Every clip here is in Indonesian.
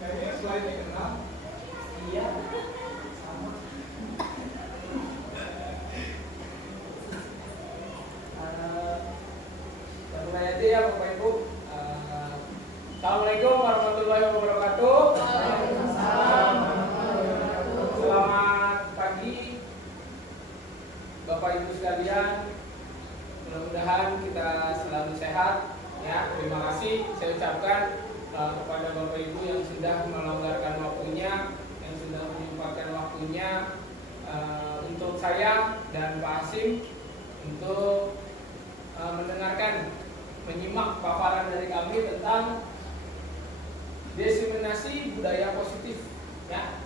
Kayaknya selain dikenal, Iya, sama. Langsung aja ya Bapak Ibu. Assalamualaikum warahmatullahi wabarakatuh. Waalaikumsalam. Selamat pagi Bapak Ibu sekalian. Mudah-mudahan kita selalu sehat. Ya, terima kasih saya ucapkan kepada Bapak Ibu yang sudah melonggarkan waktunya, yang sudah menyempatkan waktunya untuk saya dan Pak Hasim untuk mendengarkan, menyimak paparan dari kami tentang diseminasi budaya positif, ya,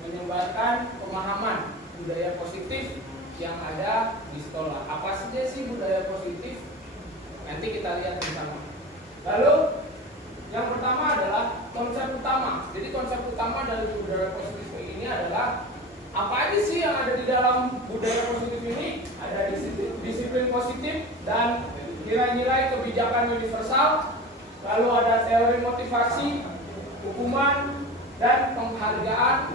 menyebarkan pemahaman budaya positif yang ada di sekolah. Apa saja sih budaya positif? Nanti kita lihat bersama. Lalu yang pertama adalah konsep utama. Jadi konsep utama dari budaya positif ini adalah apa aja sih yang ada di dalam budaya positif ini? Ada disiplin positif dan nilai-nilai kebijakan universal. Lalu ada teori motivasi, hukuman, dan penghargaan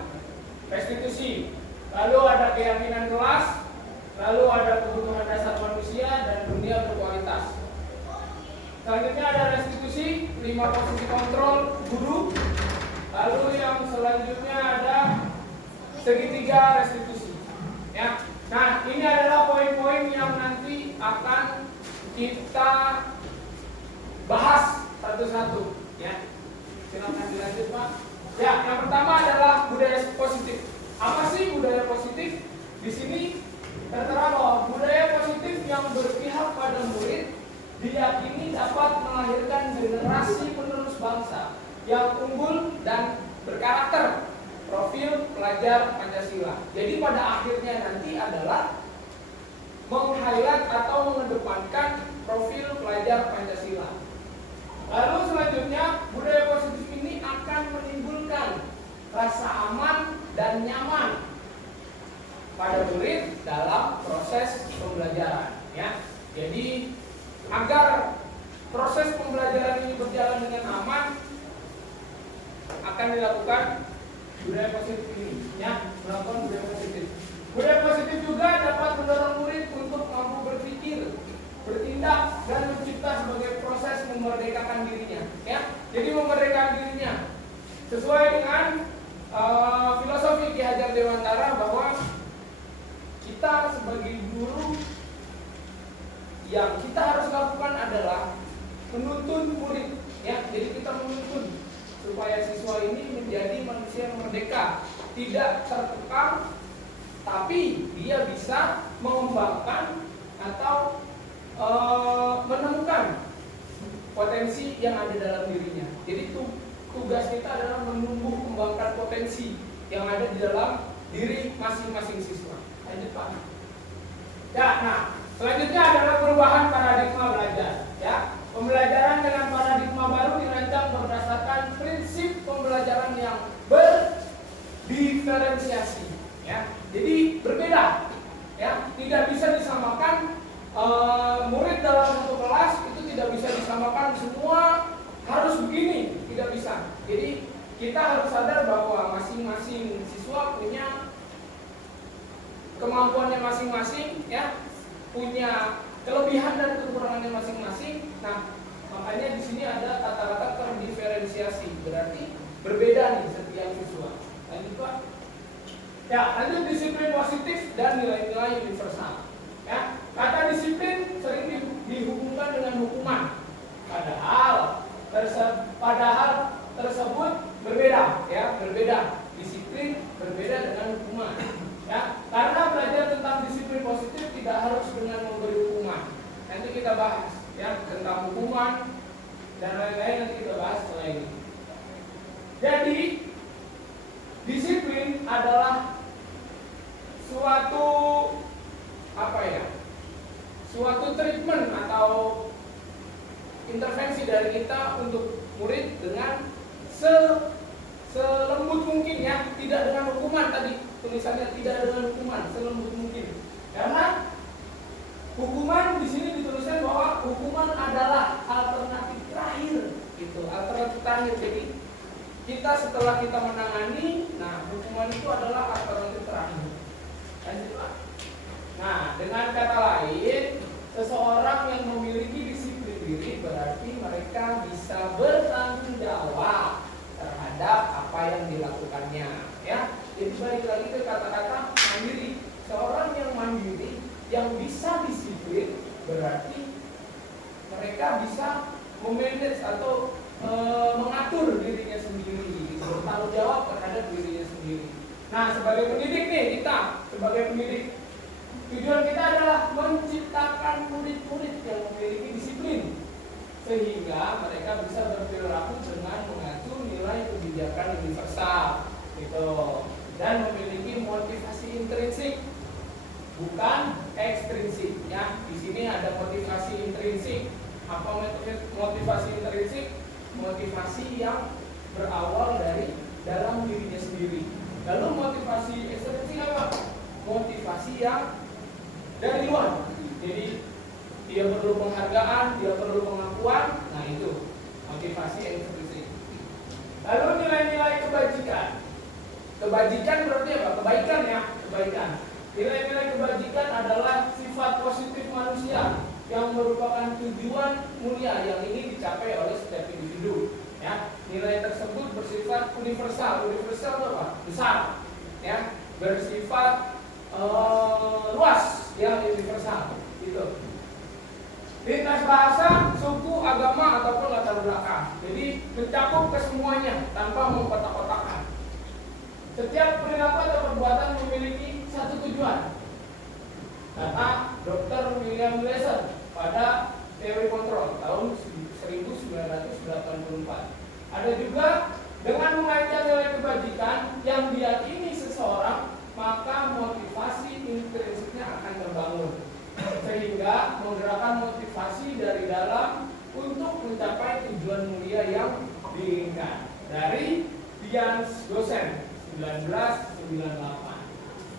restitusi. Lalu ada keyakinan kelas. Lalu ada kebutuhan dasar manusia dan dunia berkualitas. Selanjutnya ada restitusi, 5 posisi kontrol guru. Lalu yang selanjutnya ada segitiga restitusi. Ya. Nah, ini adalah poin-poin yang nanti akan kita bahas satu-satu. Ya. Silakan dilanjut, Pak. Ya, yang pertama adalah budaya positif. Apa sih budaya positif? Di sini tertera bahwa budaya positif yang berpihak pada murid diyakini dapat melahirkan generasi penerus bangsa yang unggul dan berkarakter, profil pelajar Pancasila. Jadi pada akhirnya nanti adalah meng-highlight atau mengedepankan profil pelajar Pancasila. Lalu selanjutnya budaya positif ini akan menimbulkan rasa aman dan nyaman pada murid dalam proses pembelajaran. Ya, jadi agar proses pembelajaran ini berjalan dengan aman, akan dilakukan budaya positif ini, ya, melakukan budaya positif. Budaya positif juga dapat mendorong murid untuk mampu berpikir, bertindak, dan mencipta sebagai proses memerdekakan dirinya. Ya, jadi memerdekakan dirinya sesuai dengan filosofi Ki Hajar Dewantara bahwa kita sebagai guru yang kita harus lakukan adalah menuntun murid, ya. Jadi kita menuntun supaya siswa ini menjadi manusia yang merdeka, tidak terkekang, tapi dia bisa mengembangkan atau menemukan potensi yang ada dalam dirinya. Jadi tugas kita adalah menumbuh kembangkan potensi yang ada di dalam diri masing-masing siswa. Lanjut, Pak. Ya, nah, selanjutnya adalah perubahan paradigma belajar. Ya, pembelajaran dengan paradigma baru dirancang berdasarkan prinsip pembelajaran yang berdiferensiasi. Ya, jadi berbeda. Ya, tidak bisa disamakan murid dalam satu kelas itu tidak bisa disamakan semua harus begini, tidak bisa. Jadi kita harus sadar bahwa masing-masing siswa punya kemampuannya masing-masing, ya, punya kelebihan dan kekurangannya masing-masing. Nah, makanya di sini ada kata-kata terdiferensiasi, berarti berbeda nih setiap siswa. Lanjut, Pak. Ya, lanjut disiplin positif dan nilai-nilai universal. Ya, kata disiplin sering dihubungkan dengan hukuman, padahal tersebut berbeda, ya, berbeda. Disiplin berbeda dengan hukuman. Ya, karena belajar tentang disiplin positif tidak harus dengan memberi hukuman. Nanti kita bahas, ya, tentang hukuman dan lain-lain, nanti kita bahas setelah ini. Jadi disiplin adalah suatu suatu treatment atau intervensi dari kita untuk murid dengan selembut mungkin, ya, tidak dengan hukuman. Tadi tulisannya tidak dengan hukuman, selembut mungkin. Karena hukuman di sini dituliskan bahwa hukuman adalah alternatif terakhir, gitu, alternatif terakhir. Jadi kita setelah kita menangani, nah hukuman itu adalah alternatif terakhir. Lanjut Pak. Nah, dengan kata lain, seseorang yang memiliki disiplin diri berarti mereka bisa bertanggung jawab terhadap apa yang dilakukannya, ya. Jadi balik lagi ke kata-kata mandiri. Seorang yang mandiri, yang bisa disiplin berarti mereka bisa memanage atau mengatur dirinya sendiri, bertanggung jawab terhadap dirinya sendiri. Nah, sebagai pendidik nih, kita sebagai pendidik, tujuan kita adalah menciptakan murid-murid yang memiliki disiplin sehingga mereka bisa berperilaku dengan mengacu nilai kebijakan universal, gitu, dan memiliki motivasi intrinsik, bukan ekstrinsik. Ya, di sini ada motivasi intrinsik. Apa motivasi intrinsik? Motivasi yang berawal dari dalam dirinya sendiri. Lalu motivasi ekstrinsik apa? Motivasi yang dari luar. Jadi dia perlu penghargaan, dia perlu pengakuan. Nah, itu motivasi ekstrinsik. Lalu nilai-nilai kebajikan. Kebajikan berarti apa? Kebaikan, ya, kebaikan. Nilai-nilai kebajikan adalah sifat positif manusia yang merupakan tujuan mulia yang ingin dicapai oleh setiap individu. Ya, nilai tersebut bersifat universal. Universal itu apa? Besar. Ya, bersifat luas, ya, universal. Gitu. Lintas bahasa, suku, agama ataupun latar belakang. Jadi mencakup kesemuanya tanpa mengkotak-kotakan. Setiap perilaku atau perbuatan memiliki satu tujuan. Kata Dr. William Glasser pada teori kontrol tahun 1984. Ada juga dengan mengaitkan nilai kebajikan yang diyakini seseorang, maka motivasi intrinsiknya akan terbangun sehingga menggerakkan motivasi dari dalam untuk mencapai tujuan mulia yang diinginkan. Dari Jans Dosen 1998.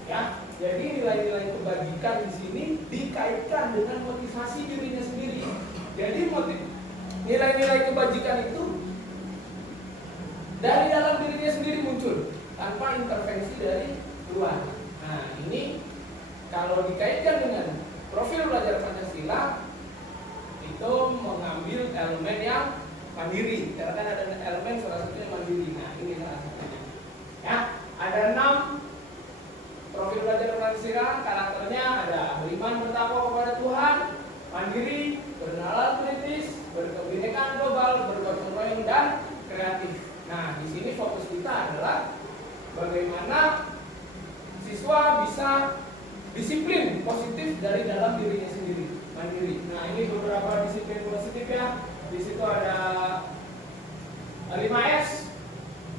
Ya, jadi nilai-nilai kebajikan di sini dikaitkan dengan motivasi dirinya sendiri. Jadi nilai-nilai kebajikan itu dari dalam dirinya sendiri muncul tanpa intervensi dari luar. Nah, ini kalau dikaitkan dengan profil belajar Pancasila itu mengambil elemen yang mandiri. Karena kan ada elemen salah satunya mandiri. Nah, ini salah satunya. Ya, ada 6 profil belajar Pancasila. Karakternya ada beriman bertakwa kepada Tuhan, mandiri, bernalar kritis, berkebinekaan global, bergotong royong, dan kreatif. Nah, di sini fokus kita adalah bagaimana siswa bisa disiplin positif dari dalam dirinya sendiri, mandiri. Nah, ini beberapa disiplin positif, ya. Di situ ada 5S.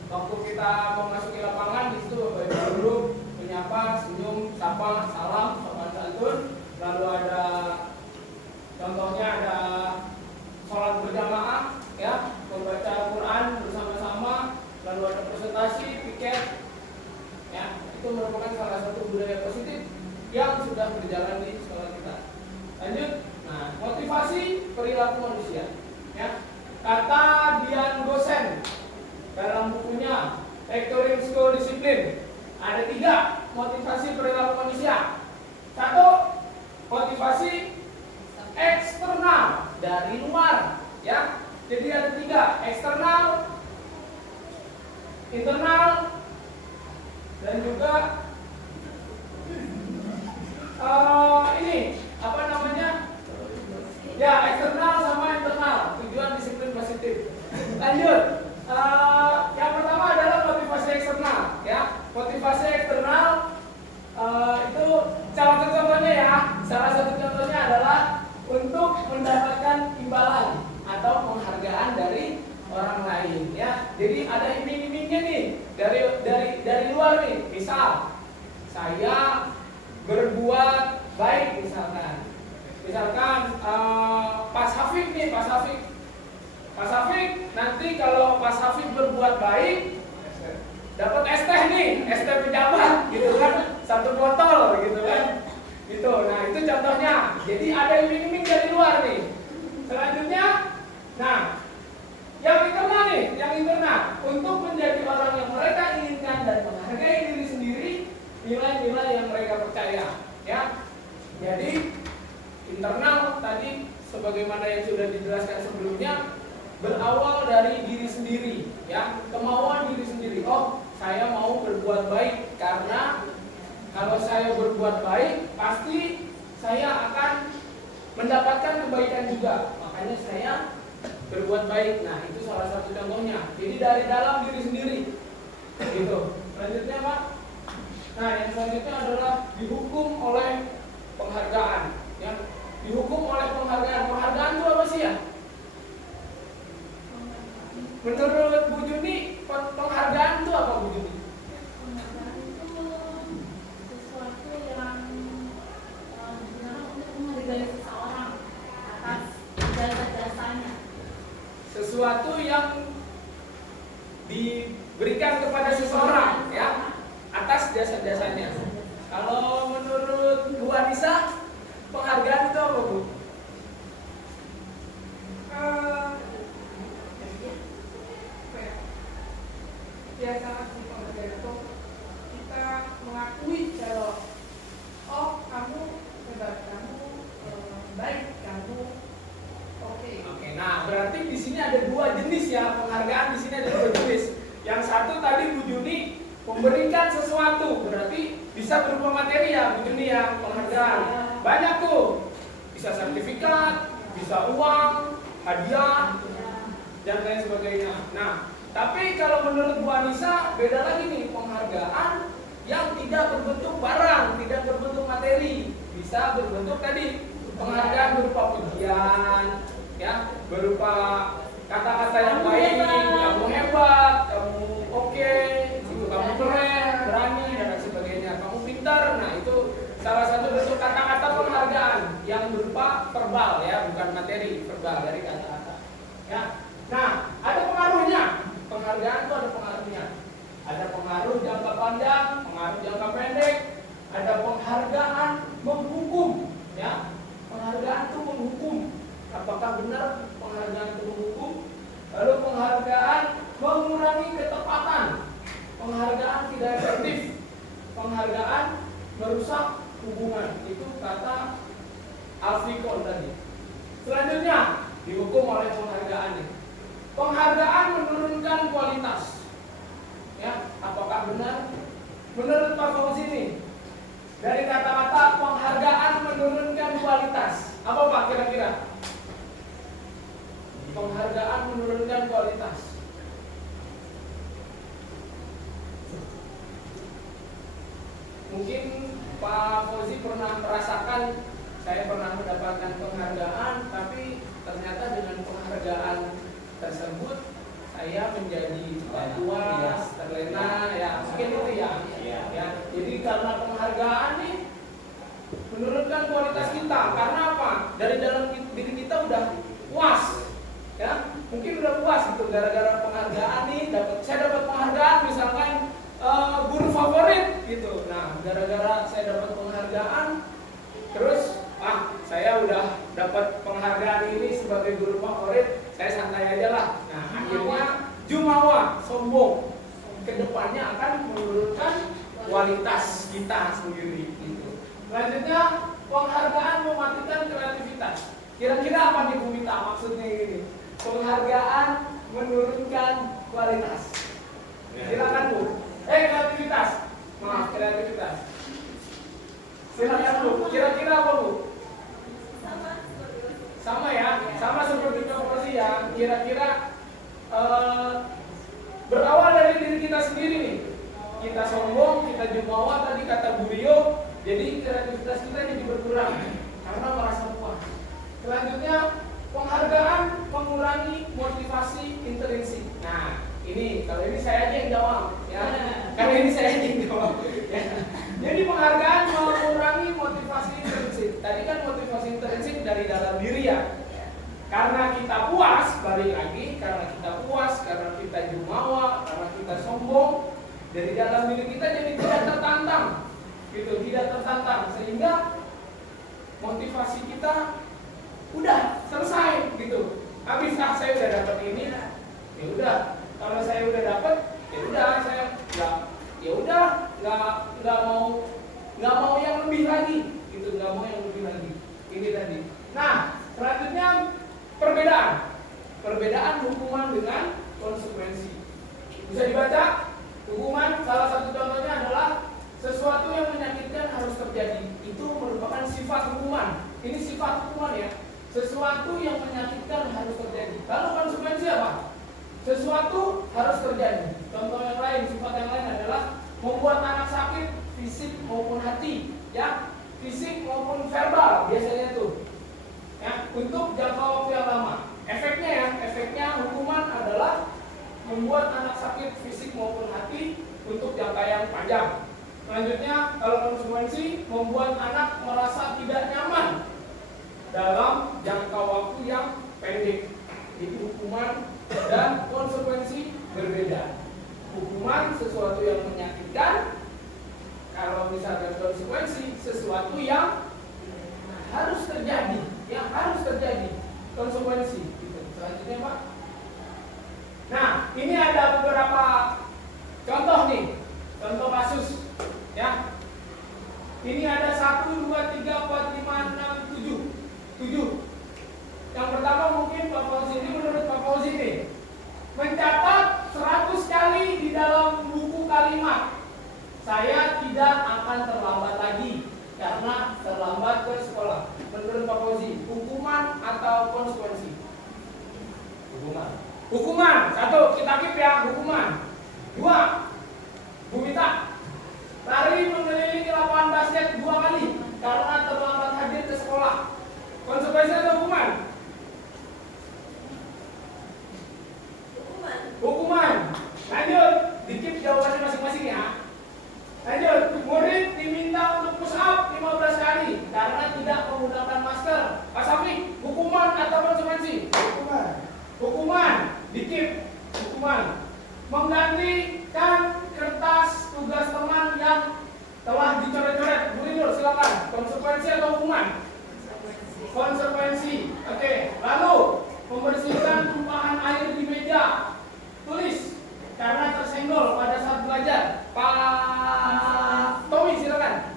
Waktu kita memasuki lapangan, di situ Bapak Ibu guru menyapa, senyum, sapa, salam, sopan santun. Lalu ada contohnya ada sholat berjamaah, ya, membaca Quran bersama-sama. Lalu ada presentasi, piket, ya, itu merupakan salah satu budaya positif yang sudah berjalan di sekolah kita. Lanjut. Nah, motivasi perilaku manusia, ya. Kata Dian Gosen dalam bukunya Factoring School Discipline, ada 3 motivasi perilaku manusia. 1, motivasi eksternal dari luar, ya. Jadi ada 3, eksternal, internal, dan juga ini apa namanya? Ya, eksternal sama internal. Tujuan disiplin positif. Lanjut. Yang pertama adalah motivasi eksternal, ya. Motivasi eksternal itu contoh-contohnya, ya. Salah satu contohnya adalah untuk mendapatkan imbalan atau penghargaan dari orang lain, ya. Jadi ada iming-imingnya nih dari luar nih. Misal saya berbuat baik, misalkan Pak Safik nih, Pak Safik nanti kalau Pak Safik berbuat baik dapat es teh nih, es teh pejabat, gitu kan, 1 botol, gitu kan, gitu. Nah, itu contohnya. Jadi ada iming-iming dari luar nih. Selanjutnya, nah, yang internal nih, yang internal untuk menjadi ya, kemauan diri sendiri. Oh, saya mau berbuat baik karena kalau saya berbuat baik pasti saya akan mendapatkan kebaikan juga. Makanya saya berbuat baik. Nah, itu salah satu contohnya. Jadi dari dalam diri sendiri. Gitu. Selanjutnya, Pak. Nah, yang selanjutnya adalah dihukum oleh penghargaan, ya. Dihukum oleh penghargaan. Penghargaan itu apa sih ya? Menurut Bu Juni, penghargaan itu apa, Bu Juni? Penghargaan itu sesuatu yang digunakan untuk menghargai seseorang atas jasa-jasanya. Sesuatu yang diberikan kepada seseorang, ya, atas jasa-jasanya. Kalau menurut Bu Anissa, penghargaan itu apa, Bu? Biasa di penghargaan itu kita mengakui kalau oh kamu hebat, kamu baik, kamu oke. Oke, nah berarti di sini ada dua jenis ya penghargaan. Di sini ada dua jenis. Yang satu tadi Bu Juni memberikan sesuatu, berarti bisa berupa materi ya Bu Juni ya, penghargaan. Banyak tuh, bisa sertifikat, bisa uang, hadiah, dan lain sebagainya. Nah, tapi kalau menurut Bu Anissa beda lagi nih, penghargaan yang tidak berbentuk barang, tidak berbentuk materi, bisa berbentuk tadi penghargaan berupa pujian, ya, berupa kata-kata yang baik, kamu hebat, kamu oke, itu kamu keren, berani dan lain sebagainya, kamu pintar. Nah, itu salah satu bentuk kata-kata penghargaan yang berupa verbal ya, bukan materi, verbal dari kata-kata. Ya. Nah, ada pengaruhnya. Penghargaan itu ada pengaruhnya. Ada pengaruh jangka panjang, pengaruh jangka pendek, ada penghargaan menghukum, ya. Penghargaan itu menghukum. Apakah benar penghargaan itu menghukum? Lalu penghargaan mengurangi ketepatan. Penghargaan tidak efektif. Penghargaan merusak hubungan. Itu kata Alfikon tadi. Selanjutnya dihukum oleh penghargaan ini. Penghargaan menurunkan kualitas. Ya, apakah benar? Menurut Pak Fauzi ini, dari kata-kata penghargaan menurunkan kualitas, apa Pak kira-kira? Penghargaan menurunkan kualitas. Mungkin Pak Fauzi pernah merasakan, saya pernah mendapatkan penghargaan, tapi ternyata dengan penghargaan tersebut saya menjadi puas, terlena, ya mungkin itu ya. Ya, jadi karena penghargaan nih menurunkan kualitas kita. Karena apa? Dari dalam diri kita udah puas, ya mungkin udah puas gitu gara-gara penghargaan nih. Saya dapat penghargaan misalkan guru favorit gitu. Nah, gara-gara saya dapat penghargaan, terus saya udah dapat penghargaan ini sebagai guru favorit, saya santai aja lah. Nah, akhirnya jumawa, sombong, kedepannya akan menurunkan kualitas kita sendiri. Gitu. Selanjutnya, penghargaan mematikan kreativitas. Kira-kira apa nih Bu Mita maksudnya ini? Penghargaan menurunkan kualitas. Silakan Bu. Kreativitas. Maaf, kreativitas. Silakan Bu. Kira-kira apa Bu? Sama ya, sama seperti proporsi ya. Kira-kira berawal dari diri kita sendiri nih. Kita sombong, kita jumawa tadi kata Bu Rio, jadi kreativitas kita jadi berkurang karena merasa puas. Selanjutnya, penghargaan mengurangi motivasi intrinsik. Nah, ini kalau ini saya aja yang jawab, ya. Karena ini saya aja yang jawab. Ya. Jadi penghargaan mengurangi motivasi intrinsik. Tadi kan motivasi intrinsik dari dalam diri ya. Karena kita puas, balik lagi, karena kita puas, karena kita jumawa, karena kita sombong, dari dalam diri kita jadi tidak tertantang, gitu, tidak tertantang, sehingga motivasi kita udah selesai, gitu. Habis saya udah dapat ini, ya udah. Kalau saya udah dapat, ya udah saya nggak mau yang lebih lagi, gitu, nggak mau yang lebih lagi. Ini tadi. Nah, selanjutnya perbedaan hukuman dengan konsekuensi. Bisa dibaca? Hukuman salah satu contohnya adalah sesuatu yang menyakitkan harus terjadi. Itu merupakan sifat hukuman. Ini sifat hukuman ya. Sesuatu yang menyakitkan harus terjadi. Lalu konsekuensi apa? Sesuatu harus terjadi. Contoh yang lain, sifat yang lain adalah membuat anak sakit fisik maupun hati, ya, fisik maupun verbal biasanya tuh, ya, untuk jangka waktu yang lama. Efeknya ya, efeknya hukuman adalah membuat anak sakit fisik maupun hati untuk jangka yang panjang. Selanjutnya, kalau konsekuensi membuat anak merasa tidak nyaman dalam jangka waktu yang pendek. Itu hukuman dan konsekuensi berbeda. Hukuman sesuatu yang menyakitkan, kalau misalkan konsekuensi sesuatu yang harus terjadi, konsekuensi. Gitu. Selanjutnya Pak. Nah, ini ada beberapa contoh nih, contoh kasus, ya. Ini ada 1, 2, 3, 4, 5, 6, 7. Yang pertama mungkin Pak Fauzi, ini menurut Pak Fauzi nih, mencatat 100 kali di dalam buku kalimat, saya tidak akan terlambat lagi karena terlambat ke sekolah. Menurut Pak Fauzi, hukuman atau konsekuensi? Hukuman. 1, kita keep ya, hukuman. 2, Bu Mita, lari mengelilingi lapangan basket 2 kali karena terlambat hadir ke sekolah. Konsekuensi atau hukuman? Hukuman. Lanjut, dikip jawabannya masing-masing ya. Lanjut, murid diminta untuk push up 15 kali karena tidak menggunakan masker. Pak Safi, hukuman atau konsekuensi? Hukuman. Dikip, hukuman. Menggantikan kertas tugas teman yang telah dicoret-coret. Bu Rinul, silakan. Konsekuensi atau hukuman? Konsekuensi. Oke. Lalu, membersihkan tumpahan air di meja tulis karena tersenggol pada saat belajar. Pak Tommy, silakan.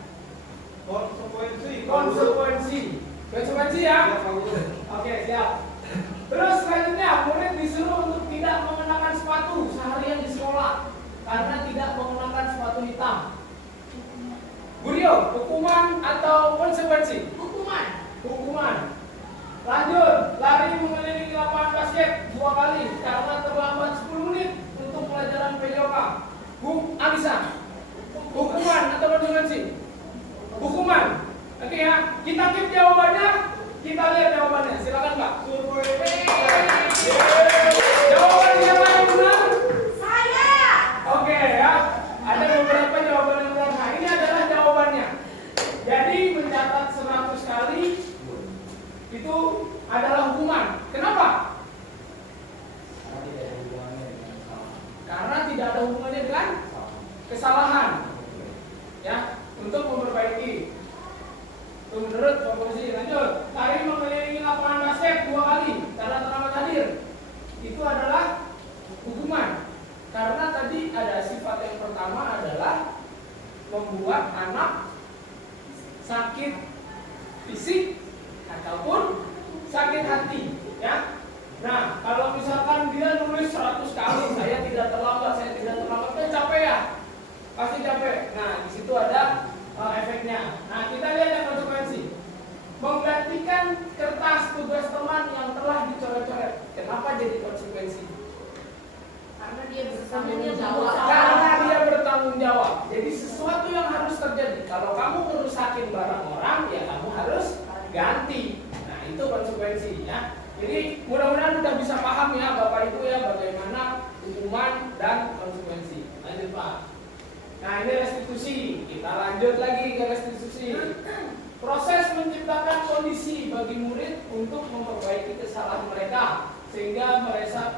Konsekuensi ya. Oke, siap. Terus selanjutnya, murid disuruh untuk tidak mengenakan sepatu seharian di sekolah karena tidak mengenakan sepatu hitam. Bu Rio, hukuman atau konsekuensi? Hukuman. Lanjut, lari mengelilingi lapangan basket 2 kali karena terlambat 10 menit untuk pelajaran PJOK. Bu Alisa, hukuman atau konsekuensi? Hukuman. Oke ya, kita keep jawabannya, kita lihat jawabannya. Silakan Pak. Jawaban yang paling benar? Saya. Oke ya, ada beberapa jawaban yang benar. Nah, ini adalah jawabannya. Jadi mencatat 100 kali itu adalah hukuman. Kenapa? Karena tidak ada hubungannya dengan kesalahan. Ya, untuk memperbaiki. Itu menurut Pak Fauzi. Lanjut, lari mengelilingi lapangan basket 2 kali karena terlambat hadir. Itu adalah hukuman. Karena tadi ada sifat yang pertama adalah membuat anak sakit fisik ataupun sakit hati, ya. Nah, kalau misalkan dia nulis 100 kali, saya tidak terlambat, kan capek ya, pasti capek. Nah, di situ ada efeknya. Nah, kita lihat yang konsekuensi. Menggantikan kertas tugas teman yang telah dicoret-coret. Kenapa jadi konsekuensi? Karena dia bertanggung jawab. Karena dia bertanggung jawab. Jadi sesuatu yang harus terjadi. Kalau kamu merusakin barang orang, ya kamu harus ganti. Nah, itu konsekuensi ya. Jadi mudah-mudahan sudah bisa paham ya Bapak Ibu ya bagaimana hukuman dan konsekuensi. Lanjut Pak. Nah, ini restitusi. Kita lanjut lagi ke restitusi. Proses menciptakan kondisi bagi murid untuk memperbaiki kesalahan mereka sehingga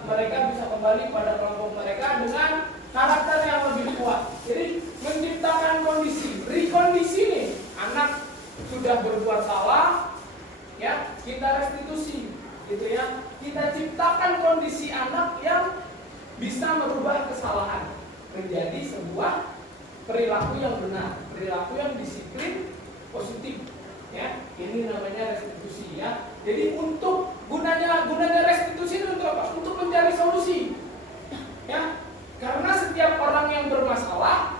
mereka bisa kembali pada kelompok mereka dengan karakter yang lebih kuat. Jadi menciptakan kondisi, rekondisi nih. Anak sudah berbuat salah, ya kita restitusi, gitu ya. Kita ciptakan kondisi anak yang bisa merubah kesalahan menjadi sebuah perilaku yang benar, perilaku yang disiplin, positif, ya. Ini namanya restitusi, ya. Jadi untuk gunanya restitusi itu untuk apa? Untuk mencari solusi, ya. Karena yang bermasalah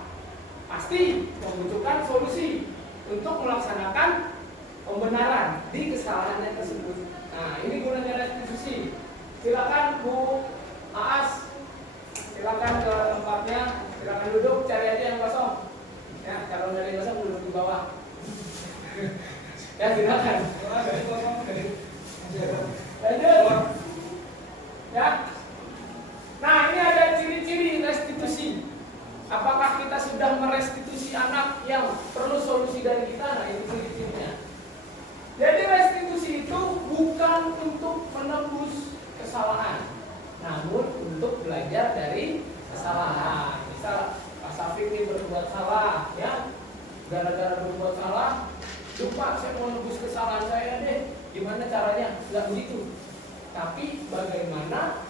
pasti membutuhkan solusi untuk melaksanakan pembenaran di kesalahannya tersebut. Nah, ini gunanya restitusi. Silakan Bu Aas, silakan ke tempatnya, silakan duduk, cari aja yang kosong. Ya, kalau dari kosong duduk di bawah. Ya, silakan. Lanjut. Ya. Nah, ini ada ciri-ciri restitusi. Apakah kita sudah merestitusi anak yang perlu solusi dari kita? Nah, ini ciri-cirinya. Jadi restitusi itu bukan untuk menembus kesalahan, namun untuk belajar dari kesalahan. Misal Pak Safik ini berbuat salah, ya, gara-gara berbuat salah, lupa saya mau nebus kesalahan saya deh. Gimana caranya? Nggak begitu. Tapi bagaimana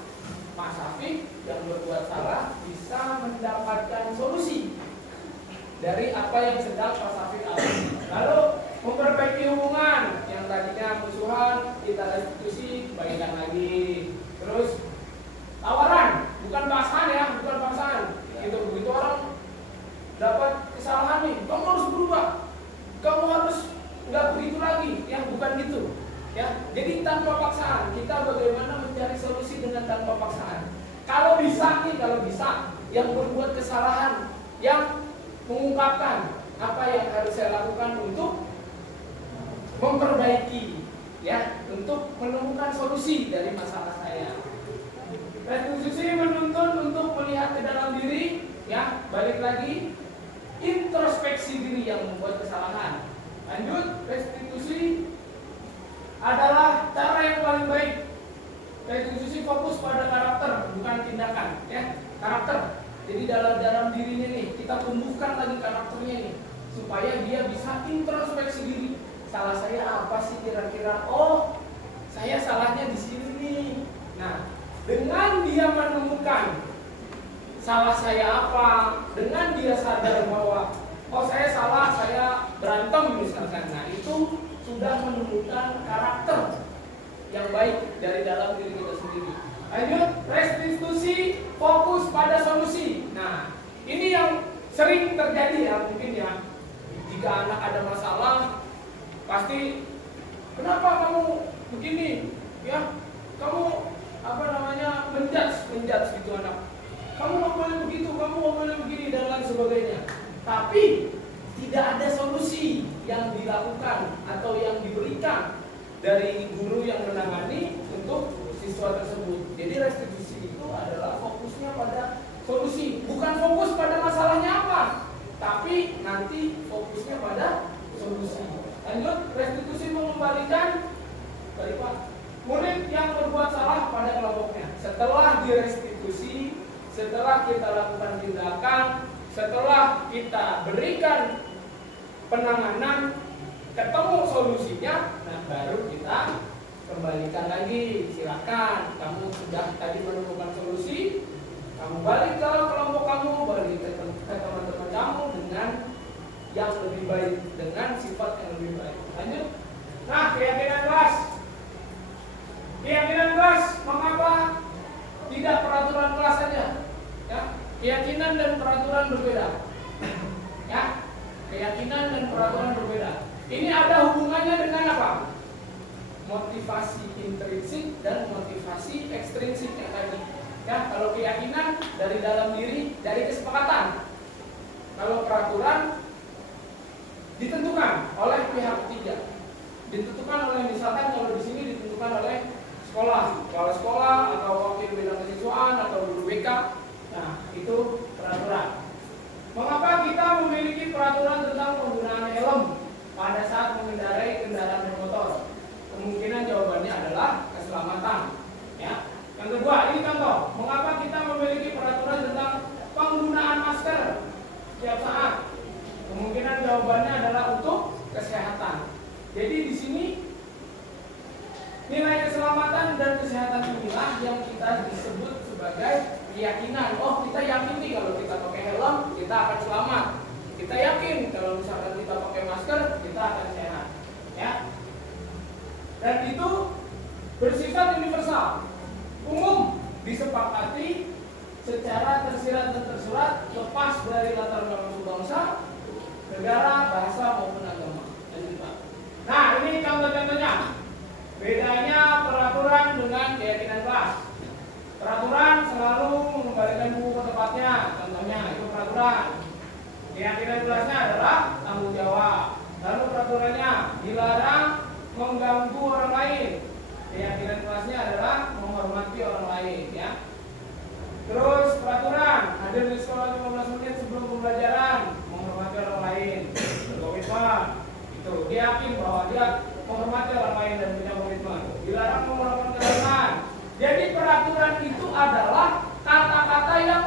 Pak Safik yang berbuat salah bisa mendapatkan solusi dari apa yang sedang Pak Safik alami. Lalu memperbaiki hubungan yang tadinya musuhan, kita restitusi, baikkan lagi. Terus tawaran, bukan paksaan ya, bukan paksaan. Gitu, begitu orang dapat kesalahan nih, kamu harus berubah, kamu harus nggak begitu lagi, yang bukan gitu. Ya, jadi tanpa paksaan, kita bagaimana mencari solusi dengan tanpa paksaan. Kalau bisa nih, kalau bisa, yang berbuat kesalahan, yang mengungkapkan apa yang harus saya lakukan untuk memperbaiki, ya, untuk menemukan solusi dari masalah saya. Restitusi menuntun untuk melihat ke dalam diri, ya, balik lagi, introspeksi diri yang membuat kesalahan. Lanjut, restitusi adalah cara yang paling baik. Restitusi fokus pada karakter, bukan tindakan, ya, karakter. Jadi dalam dirinya nih, kita tumbuhkan lagi karakternya nih, supaya dia bisa introspeksi diri. Salah saya apa sih kira-kira? Oh, saya salahnya di sini nih. Nah, dengan dia menemukan salah saya apa, dengan dia sadar bahwa oh saya salah, saya berantem misalkan. Nah, itu sudah menemukan karakter yang baik dari dalam diri kita sendiri. Lanjut, restitusi fokus pada solusi. Nah, ini yang sering terjadi ya, mungkin ya. Jika anak ada masalah, pasti kenapa kamu begini? Ya, kamu menjudge gitu anak. Kamu nggak boleh begitu, kamu nggak boleh begini dan lain sebagainya. Tapi tidak ada solusi yang dilakukan atau yang diberikan dari guru yang menangani untuk siswa tersebut. Jadi restitusi itu adalah fokusnya pada solusi, bukan fokus pada masalahnya apa, tapi nanti fokusnya pada solusi. Lanjut, restitusi mengembalikan murid yang berbuat salah pada kelompoknya. Setelah direstitusi, setelah kita lakukan tindakan, setelah kita berikan penanganan, ketemu solusinya, nah baru kita kembalikan lagi. Silakan, kamu sudah tadi menemukan solusi, kamu balik ke kelompok kamu, balik ke teman-teman kamu dengan yang lebih baik, dengan sifat yang lebih baik. Lanjut. Nah, keyakinan kelas. Keyakinan kelas, mengapa tidak peraturan kelas saja? Ya, keyakinan dan peraturan berbeda. Ya, keyakinan dan peraturan berbeda. Ini ada hubungannya dengan apa? Motivasi intrinsik dan motivasi ekstrinsik yang tadi. Ya, kalau keyakinan dari dalam diri, dari kesepakatan. Kalau peraturan ditentukan oleh pihak ketiga. Ditentukan oleh, misalkan kalau di sini ditentukan oleh sekolah, kepala sekolah atau wakil bidang kesiswaan atau guru BK. Nah, itu peraturan. Mengapa kita memiliki peraturan tentang penggunaan helm pada saat mengendarai kendaraan bermotor? Kemungkinan jawabannya adalah keselamatan. Ya. Yang kedua, ini contoh. Mengapa kita memiliki peraturan tentang penggunaan masker setiap saat? Kemungkinan jawabannya adalah untuk kesehatan. Jadi di sini nilai keselamatan dan kesehatan inilah yang kita disebut sebagai keyakinan. Oh, kita yakin nih kalau kita pakai helm kita akan selamat. Kita yakin kalau misalkan kita pakai masker kita akan sehat. Ya. Dan itu bersifat universal, umum, disepakati secara tersirat dan tersurat lepas dari latar belakang bangsa, negara, bahasa maupun agama. Lanjut, Pak. Nah, ini contoh-contohnya. Bedanya peraturan dengan keyakinan kelas. Peraturan selalu mengembalikan buku ke tempatnya. Contohnya itu peraturan. Keyakinan kelasnya adalah tanggung jawab. Lalu peraturannya dilarang mengganggu orang lain. Keyakinan kelasnya adalah menghormati orang lain, ya. Terus peraturan hadir di sekolah 15 menit sebelum pembelajaran, menghormati orang lain. Komitmen itu dia yakin bahwa dia menghormati orang lain dan punya komitmen. Dilarang melakukan kejahatan. Jadi peraturan itu adalah kata-kata yang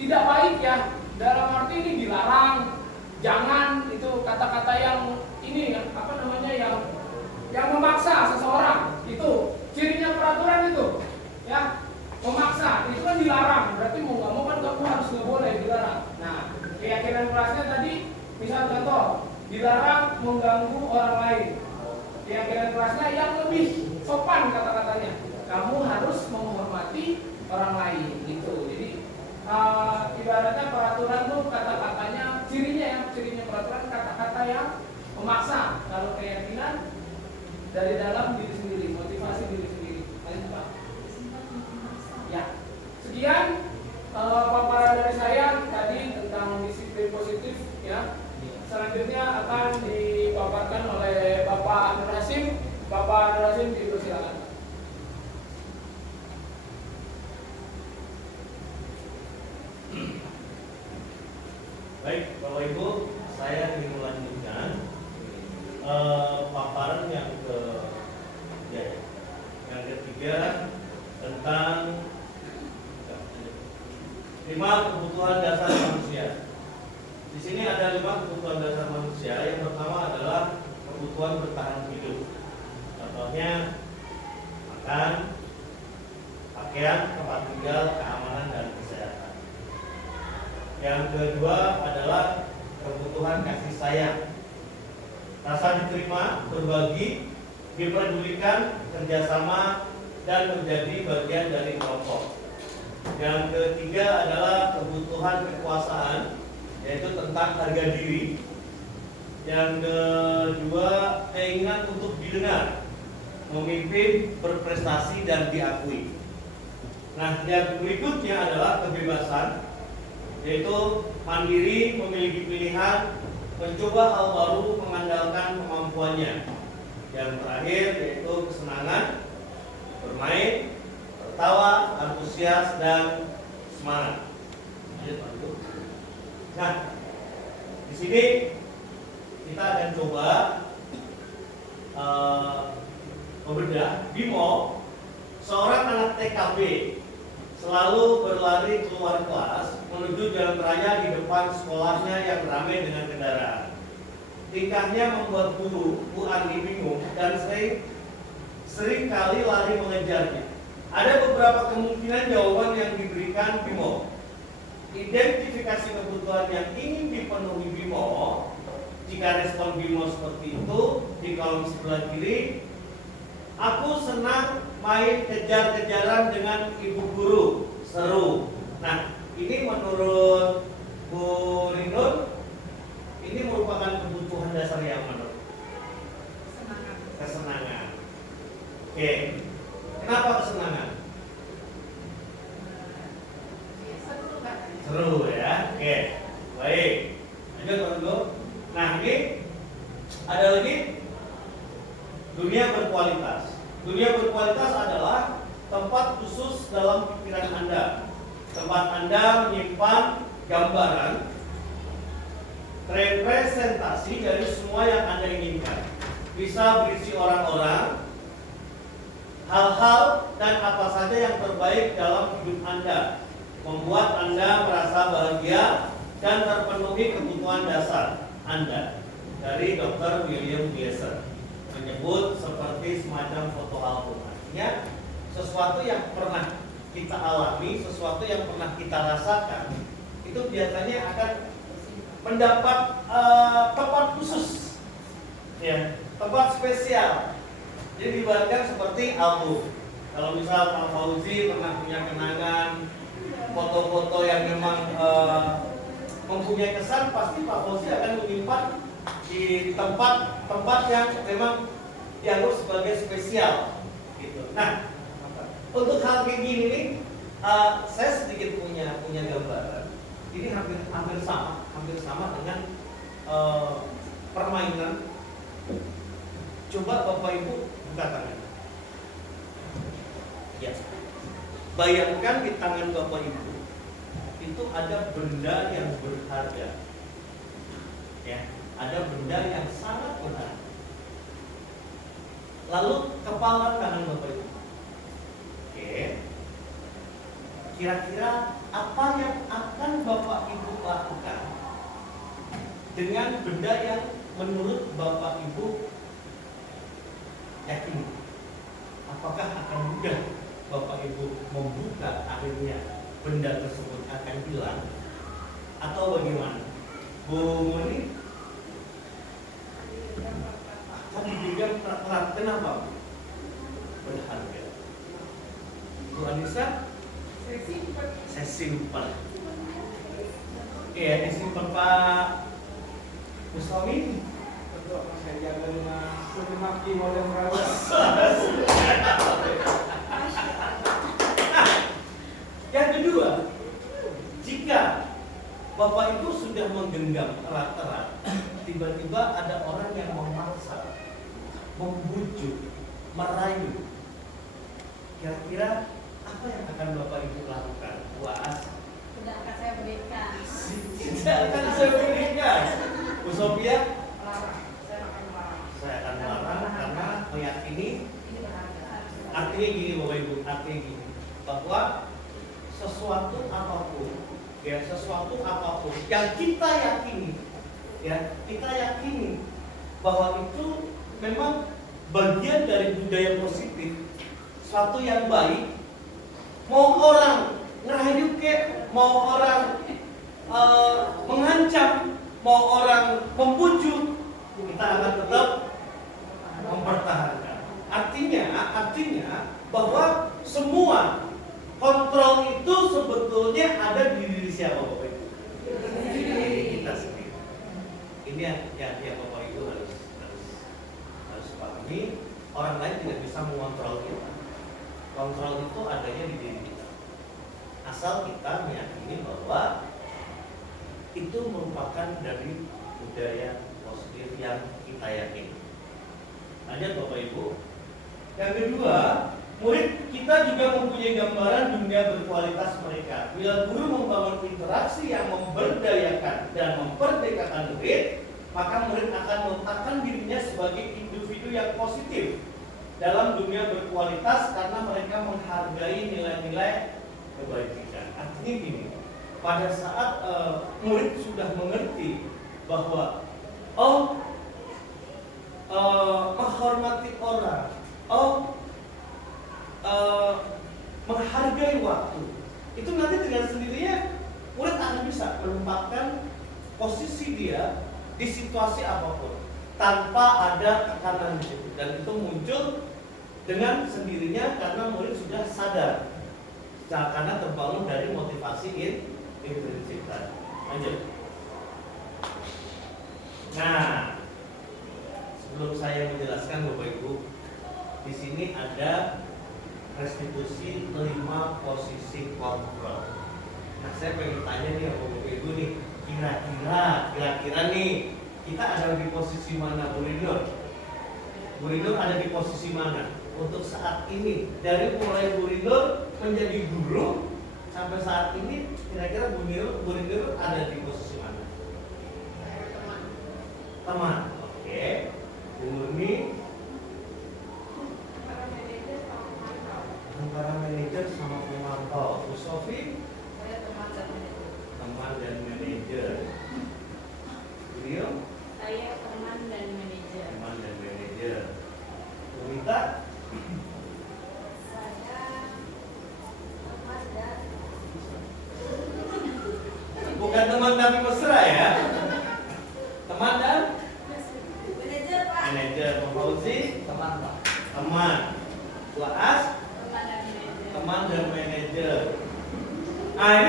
tidak baik, ya. Dalam arti ini dilarang, jangan, itu kata-kata yang ini apa namanya yang memaksa seseorang. Itu cirinya peraturan itu, ya. Memaksa itu kan dilarang, berarti mau nggak mau kan kamu harus nggak boleh, dilarang. Nah, keyakinan kelasnya tadi misal contoh dilarang mengganggu orang lain. Keyakinan kelasnya yang lebih sopan kata-katanya, kamu harus menghormati orang lain gitu. Jadi ibaratnya peraturan tuh kata-katanya cirinya peraturan kata-kata yang memaksa. Kalau keyakinan dari dalam diri sendiri, motivasi diri sendiri. Lanjut, Pak. Ya, sekian paparan dari saya tadi tentang disiplin positif, ya. Selanjutnya akan dipaparkan oleh Bapak Nur Hasim. Bapak Nur Hasim, dipersilakan. Baik, Bapak Ibu, saya ingin melanjutkan paparan yang ketiga tentang 5 kebutuhan dasar manusia. Di sini ada 5 kebutuhan dasar manusia. Yang pertama adalah kebutuhan bertahan hidup. Contohnya makan, pakaian, tempat tinggal, keamanan dan kesehatan. Yang kedua adalah kebutuhan kasih sayang, rasa diterima, berbagi, dipedulikan, kerjasama, dan menjadi bagian dari kelompok. Yang ketiga adalah kebutuhan kekuasaan, yaitu tentang harga diri. Yang kedua, keinginan untuk didengar, memimpin, berprestasi, dan diakui. Nah, yang berikutnya adalah kebebasan, yaitu mandiri, memiliki pilihan, mencoba hal baru, mengandalkan kemampuannya. Yang terakhir yaitu kesenangan, bermain, tertawa, antusias, dan semangat. Nah, di sini kita akan coba membedah. Bimo, seorang anak TKB, selalu berlari keluar kelas menuju jalan raya di depan sekolahnya yang ramai dengan kendaraan. Tingkahnya membuat guru, Bu Ani, bingung dan sering kali lari mengejarnya. Ada beberapa kemungkinan jawaban yang diberikan Bimo. Identifikasi kebutuhan yang ingin dipenuhi Bimo. Jika respon Bimo seperti itu, di kolom sebelah kiri, aku senang main kejar-kejaran dengan ibu guru, seru. Nah, ini menurut Bu Rinun, ini merupakan kebutuhan dasar yang mana? Kesenangan. Oke, kenapa kesenangan? Seru ya. Oke, baik. Lanjut Pak Teguh. Nah, ini ada lagi dunia berkualitas. Dunia berkualitas adalah tempat khusus dalam pikiran Anda. Tempat Anda menyimpan gambaran representasi dari semua yang Anda inginkan. Bisa berisi orang-orang, hal-hal, dan apa saja yang terbaik dalam hidup Anda, membuat Anda merasa bahagia dan terpenuhi kebutuhan dasar Anda. Dari Dr. William Glasser menyebut seperti semacam foto album. Artinya sesuatu yang pernah kita alami, sesuatu yang pernah kita rasakan, itu biasanya akan mendapat tempat khusus, ya, tempat spesial. Jadi diibaratkan seperti album. Kalau misal Pak Fauzi pernah punya kenangan foto-foto yang memang mempunyai kesan, pasti Pak Fauzi akan menyimpan di tempat-tempat yang memang dianggap sebagai spesial gitu. Nah, untuk hal kayak gini nih, saya sedikit punya gambaran. Ini hampir sama dengan permainan. Coba Bapak Ibu buka tangan. Ya. Bayangkan di tangan Bapak Ibu itu ada benda yang berharga. Ya, ada benda yang sangat berharga. Lalu kepala tangan Bapak Ibu. Oke. Kira-kira apa yang akan Bapak Ibu lakukan dengan benda yang menurut Bapak Ibu yakin? Apakah akan mudah Bapak Ibu membuka, akhirnya benda tersebut akan hilang, atau bagaimana? Bu Muni? Tadi dipegang erat, kenapa? Berharga. Bu Anissa? Saya simpan. Iya, disimpan Pak Mustamin. Betul, saya jaga dengan semaki oleh raga. Yang kedua, jika Bapak Ibu sudah menggenggam erat-erat, tiba-tiba ada orang yang memaksa, membujuk, merayu, kira-kira apa yang akan Bapak Ibu lakukan? Puas? Tidak akan saya berikan. Tidak akan saya berikan. Bu Sophia? Melarang. Saya akan melarang. Saya akan melarang karena meyakini. Ini berharga. Artinya gini Bapak Ibu, artinya gini, bahwa sesuatu apapun, ya sesuatu apapun yang kita yakini, ya kita yakini bahwa itu memang bagian dari budaya positif, suatu yang baik. Mau orang ngerayu kek, mau orang mengancam, mau orang membujuk, kita akan tetap mempertahankan. Artinya bahwa semua kontrol itu sebetulnya ada di diri siapa Bapak Ibu? Di diri kita sendiri. Ini yang Bapak Ibu harus pahami. Orang lain tidak bisa mengontrol kita. Kontrol itu adanya di diri kita. Asal kita meyakini bahwa itu merupakan dari budaya positif yang kita yakini. Lanjut Bapak Ibu. Yang kedua, murid kita juga mempunyai gambaran dunia berkualitas mereka. Bila guru membangun interaksi yang memberdayakan dan memperdekakan murid, maka murid akan meletakkan dirinya sebagai individu yang positif dalam dunia berkualitas karena mereka menghargai nilai-nilai kebajikan. Artinya gini, pada saat murid sudah mengerti bahwa menghormati orang, menghargai waktu, itu nanti dengan sendirinya murid akan bisa menempatkan posisi dia di situasi apapun tanpa ada tekanan di situ, dan itu muncul dengan sendirinya karena murid sudah sadar karena terbangun dari motivasi intrinsik tadi. Lanjut. Nah, sebelum saya menjelaskan Bapak Ibu, di sini ada restitusi 5 posisi kontrol. Nah, saya pengen tanya nih Bapak Ibu nih, kira-kira nih kita ada di posisi mana Bu Rinur? Bu Rinur ada di posisi mana untuk saat ini? Dari mulai Bu Rinur menjadi guru sampai saat ini, kira-kira Bu Rinur ada di posisi mana? Teman. Oke. Bu Murni antara manajer sama pemantau. Bu Sofi Saya teman dan manajer. teman dan manajer. Beliau Saya teman dan manajer. teman dan manajer. Bu Mita Saya teman dan bukan teman tapi mesra ya. Teman dan manajer, Pak. manajer. Bu Fauzi Teman Pak. teman. Bu As Teman dan manajer. teman dan manajer. Nah, ini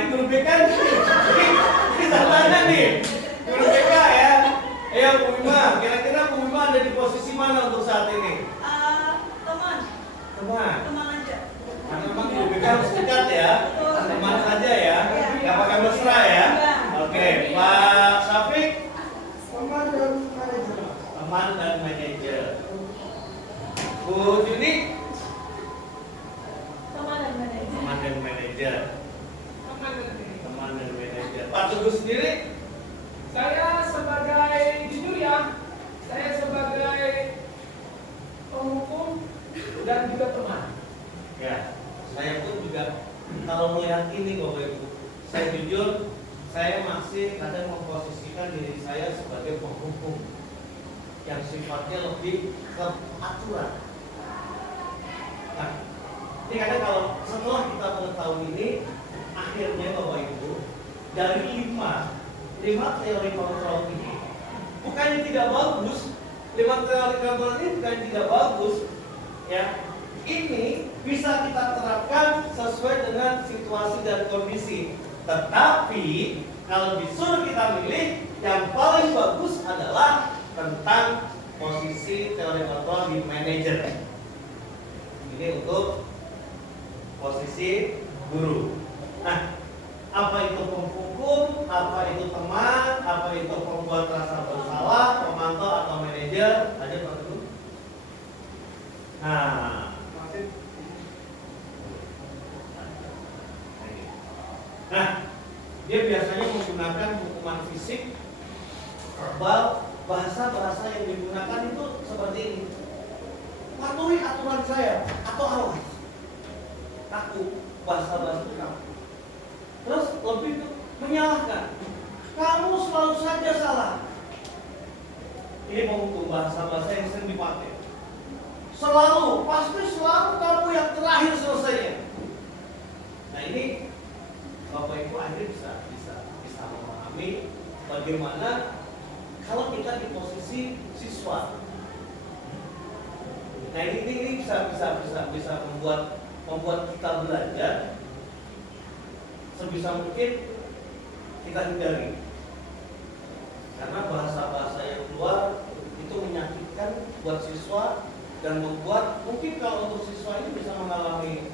teman dan manajer. Bu Juni, Teman dan manajer. teman dan manajer. Teman dan ini. Teman dan manajer. Pak Teguh sendiri, Saya sebagai jujur ya, saya sebagai penghukum dan juga teman. ya, saya pun juga kalau melihat ini Bapak Ibu, saya jujur, saya masih kadang memposisikan diri saya sebagai penghukum yang sifatnya lebih ke aturan. Nah, ini kadang kalau setelah kita mengetahui ini, akhirnya Bapak Ibu, dari lima teori kontrol ini, bukannya tidak bagus, 5 teori kontrol ini bukannya tidak bagus, ya. Ini bisa kita terapkan sesuai dengan situasi dan kondisi. Tetapi kalau disuruh kita milih, yang paling bagus adalah tentang posisi teori kontrol di manajer. Ini untuk posisi guru. Nah, apa itu penghukum, apa itu teman, apa itu pembuat rasa bersalah, pemantau atau manajer, aja Pak Teguh. Nah, dia biasanya menggunakan hukuman fisik, verbal, bahasa-bahasa yang digunakan itu seperti ini. Patuhi aturan saya atau awas. Kaku, bahasa-bahasa kaku. Terus lebih menyalahkan. Kamu selalu saja salah. Ini menghukum bahasa-bahasa yang sering dipakai. Selalu, pasti selalu kamu yang terakhir selesainya. Nah ini Bapak Ibu akhirnya bisa memahami bagaimana kalau kita di posisi siswa. Nah ini bisa membuat kita belajar sebisa mungkin kita hindari, karena bahasa-bahasa yang keluar itu menyakitkan buat siswa dan membuat mungkin kalau untuk siswa ini bisa mengalami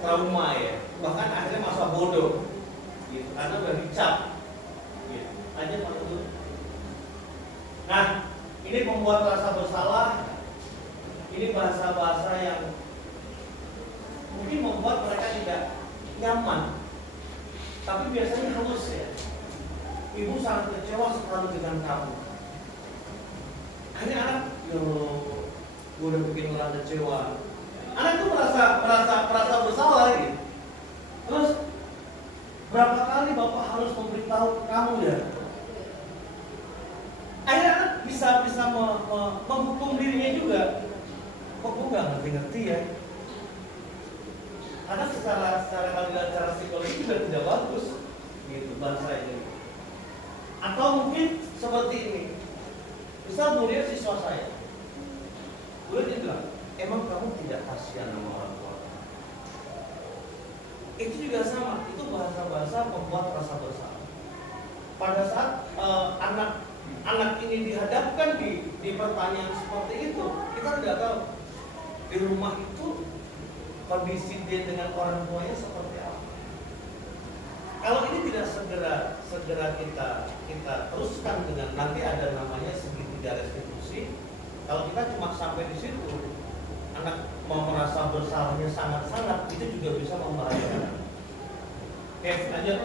trauma ya, bahkan akhirnya masa bodoh gitu, karena udah dicap gitu. Aja Pak Teguh. Nah ini membuat rasa bersalah, ini bahasa-bahasa yang mungkin membuat mereka tidak nyaman. Tapi biasanya halus ya. Ibu sangat kecewa sekali dengan kamu. Akhirnya anak, gue udah bikin orang kecewa. Anak tuh merasa bersalah gitu. Terus berapa kali bapak harus memberitahu kamu ya? Akhirnya anak bisa menghukum dirinya juga. Kok gue nggak ngerti ya? Karena secara keadilan secara psikologi juga tidak bagus gitu bahasa ini. Atau mungkin seperti ini. Misal mulia siswa saya, boleh dia bilang, emang kamu tidak kasihan sama orang tua? Itu juga sama, itu bahasa-bahasa membuat rasa bersalah. Pada saat anak ini dihadapkan di pertanyaan seperti itu, kita tidak tahu di rumah itu kondisi dia dengan orang tuanya seperti apa. Kalau ini tidak segera kita teruskan dengan nanti ada namanya segitiga restitusi. Kalau kita cuma sampai di situ, anak mau merasa bersalahnya sangat-sangat, itu juga bisa membahayakan. Oke, lanjut.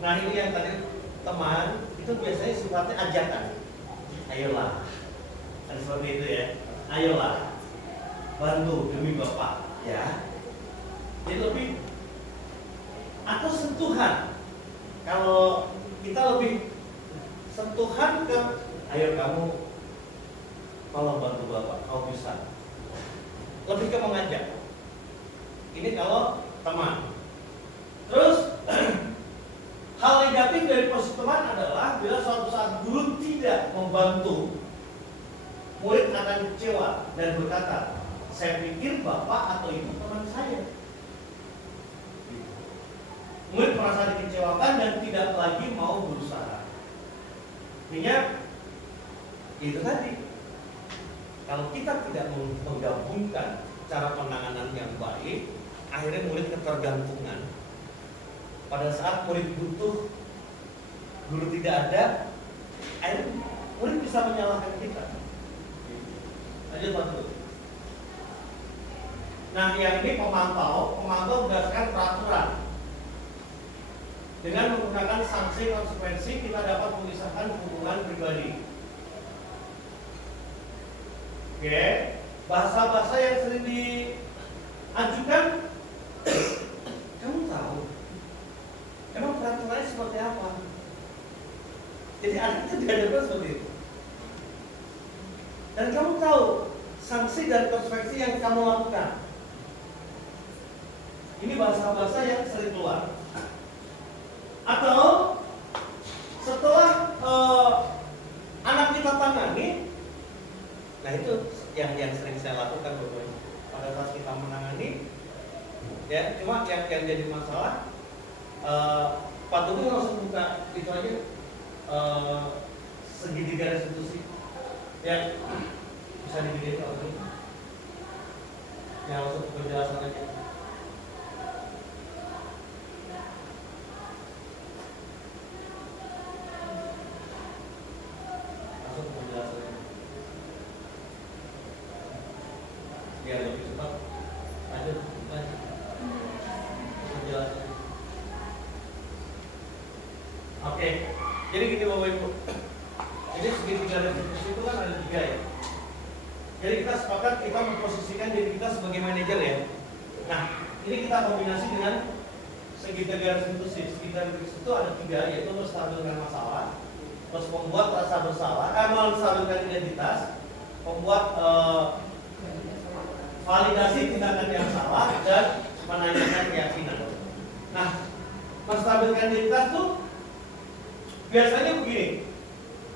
Nah ini yang tadi teman itu biasanya sifatnya ajakan. Ayolah, kan seperti itu ya. Ayolah, bantu demi Bapak, ya. Jadi lebih atau sentuhan. Kalau kita lebih sentuhan ke, ayo kamu kalau bantu Bapak, kau bisa. Lebih ke mengajak. Ini kalau teman. Terus hal negatif dari posisi teman adalah bila suatu saat guru tidak membantu, murid akan kecewa dan berkata, saya pikir Bapak atau Ibu teman saya. Murid merasa dikecewakan dan tidak lagi mau berusaha. Artinya itu tadi, kalau kita tidak menggabungkan cara penanganan yang baik, akhirnya murid ketergantungan. Pada saat murid butuh, guru tidak ada, akhirnya murid bisa menyalahkan kita. Lanjut Pak Teguh. Nah, yang ini pemantau berdasarkan peraturan. Dengan menggunakan sanksi konsekuensi kita dapat memisahkan hubungan pribadi. Oke, bahasa-bahasa yang sering diajukan, kamu tahu, emang peraturannya seperti apa? Jadi anak itu dihadapkan seperti itu. Dan kamu tahu sanksi dan konsekuensi yang kamu lakukan. Ini bahasa-bahasa yang sering keluar. Atau setelah anak kita tangani, nah itu yang sering saya lakukan pokoknya. Pada saat kita menangani, ya cuma yang jadi masalah, Pak Tugu langsung buka itu aja segitiga restitusi, yang bisa dibikin kalau ini, yang langsung penjelasan aja. Biar lebih cepat, lanjut penjelasannya. Oke, jadi gini Bapak Ibu, ini segitiga restitusi itu kan ada 3 ya. Jadi kita sepakat kita memposisikan diri kita sebagai manajer ya. Nah, ini kita kombinasi dengan segitiga restitusi. Segitiga restitusi itu ada 3, yaitu menstabilkan masalah, terus membuat rasa bersalah, menstabilkan identitas, membuat validasi tindakan yang salah, dan menanyakan keyakinan. Nah, menstabilkan identitas tuh biasanya begini.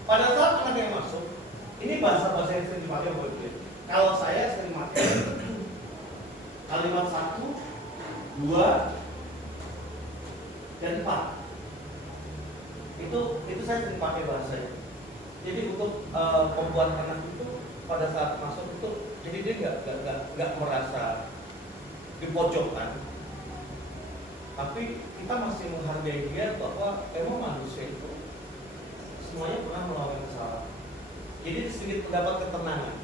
Pada saat anak yang masuk, ini bahasa-bahasa yang sering dipakai buat dia. Kalau saya sering pakai kalimat 1, 2, dan 4. Itu saya sering pakai bahasanya. Jadi untuk membuat anak itu pada saat masuk itu, jadi dia nggak merasa dipojokkan, tapi kita masih menghargai dia bahwa emang manusia itu semuanya pernah melakukan kesalahan. Jadi sedikit mendapat ketenangan.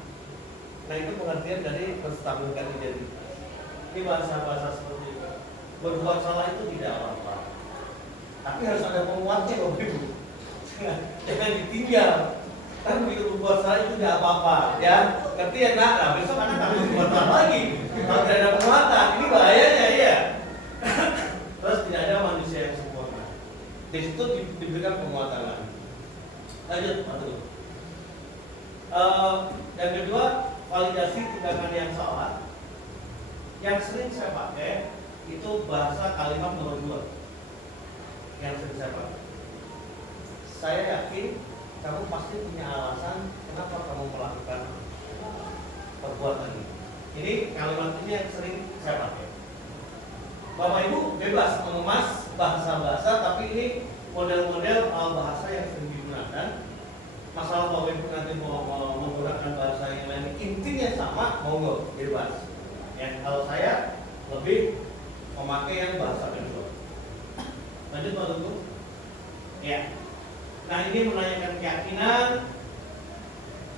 Nah itu pengertian dari menstabilkan identitas. Ini bahasa-bahasa seperti itu. Berbuat salah itu tidak apa-apa, tapi harus ada penguatnya Bapak Ibu. Jangan ditinggal. Kan begitu berbuat salah itu tidak apa-apa, ya. Ngerti ya nak? Nah, besok anak akan berbuat salah lagi. Kalau tidak ada penguatan, ini bahayanya ya. Terus tidak ada manusia yang sempurna. Di situ diberikan penguatan lagi. Lanjut, Pak Teguh. Yang kedua, validasi tindakan yang salah. Yang sering saya pakai itu bahasa kalimat nomor 2. Yang sering saya pakai. Saya yakin kamu pasti punya alasan kenapa kamu melakukan perbuatan ini. Ini kalimat ini yang sering saya pakai. Bapak Ibu bebas mengemas bahasa-bahasa, tapi ini model-model bahasa yang sering digunakan. Masalah Bapak Ibu nanti mau menggunakan bahasa yang lain, intinya sama, monggo bebas. Ya, kalau saya lebih memakai yang bahasa kedua. Lanjut Pak Teguh. Ya. Nah ini menanyakan keyakinan.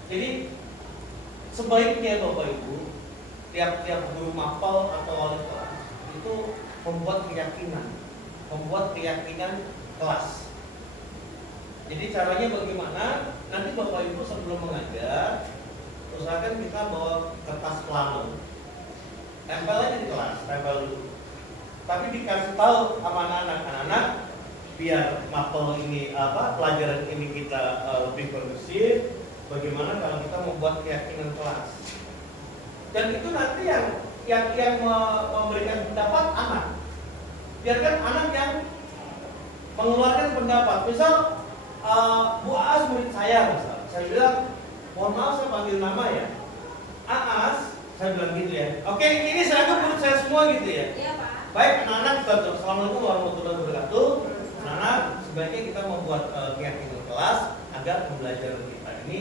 Jadi sebaiknya Bapak Ibu tiap-tiap guru mapel atau wali kelas itu membuat keyakinan kelas. Jadi caranya bagaimana? Nanti Bapak Ibu sebelum mengajar, usahakan kita bawa kertas plano, tempel aja di kelas, tempel dulu. Tapi dikasih tahu sama anak-anak biar mapel ini pelajaran ini kita lebih kondusif. Bagaimana kalau kita membuat keyakinan kelas? Dan itu nanti yang memberikan pendapat anak. Biarkan anak yang mengeluarkan pendapat. Misal Bu Aas murid saya, misal saya bilang, mohon maaf saya panggil nama ya, Aas, saya bilang gitu ya. Oke, ini saya anggap murid saya semua gitu ya. Iya Pak. Baik anak-anak, kita assalamualaikum warahmatullahi wabarakatuh. Anak-anak, sebaiknya kita membuat keyakinan kelas agar pembelajaran kita ini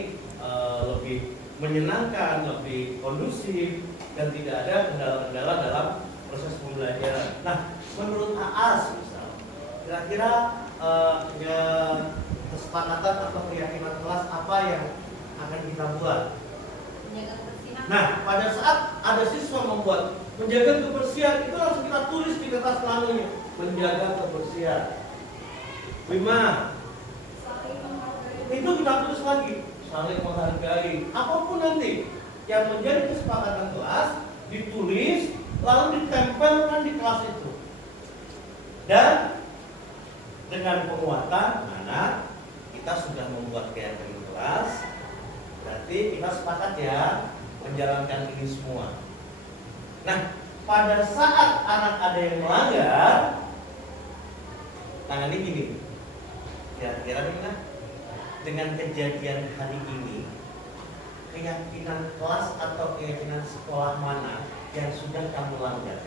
lebih menyenangkan, lebih kondusif, dan tidak ada kendala-kendala dalam proses pembelajaran. Nah, menurut Aas misal, kira-kira kesepakatan atau keyakinan kelas apa yang akan kita buat. Menjaga kebersihan. Nah, pada saat ada siswa membuat menjaga kebersihan, itu langsung kita tulis di kertas planunya, menjaga kebersihan. 5. Saling menghargai. Itu kita tulis lagi, saling menghargai. Apapun nanti yang menjadi kesepakatan kelas ditulis lalu ditempelkan di kelas itu. Dan dengan penguatan anak, kita sudah membuat keyakinan kelas. Berarti kita sepakat ya menjalankan ini semua. Nah, pada saat anak ada yang melanggar, tangani gini. Kira-kira nih, nah, dengan kejadian hari ini, keyakinan kelas atau keyakinan sekolah mana yang sudah kamu langgar?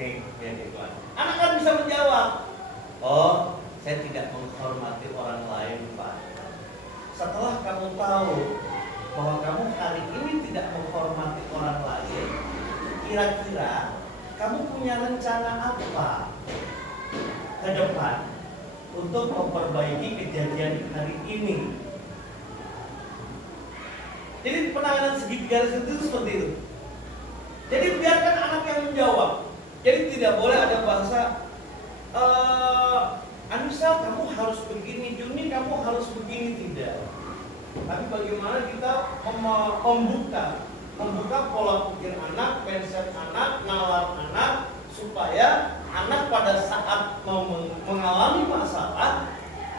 Nih, yang itu. Anak kan bisa menjawab, oh, saya tidak menghormati orang lain, Pak. Setelah kamu tahu bahwa kamu hari ini tidak menghormati orang lain, kira-kira kamu punya rencana apa ke depan untuk memperbaiki kejadian hari ini? Jadi penanganan segitiga itu seperti itu. Jadi biarkan anak yang menjawab. Jadi tidak boleh ada bahasa Anissa kamu harus begini, Juni kamu harus begini, tidak. Tapi bagaimana kita membuka pola pikir anak, mindset anak, nalar anak, supaya anak pada saat mau mengalami masalah,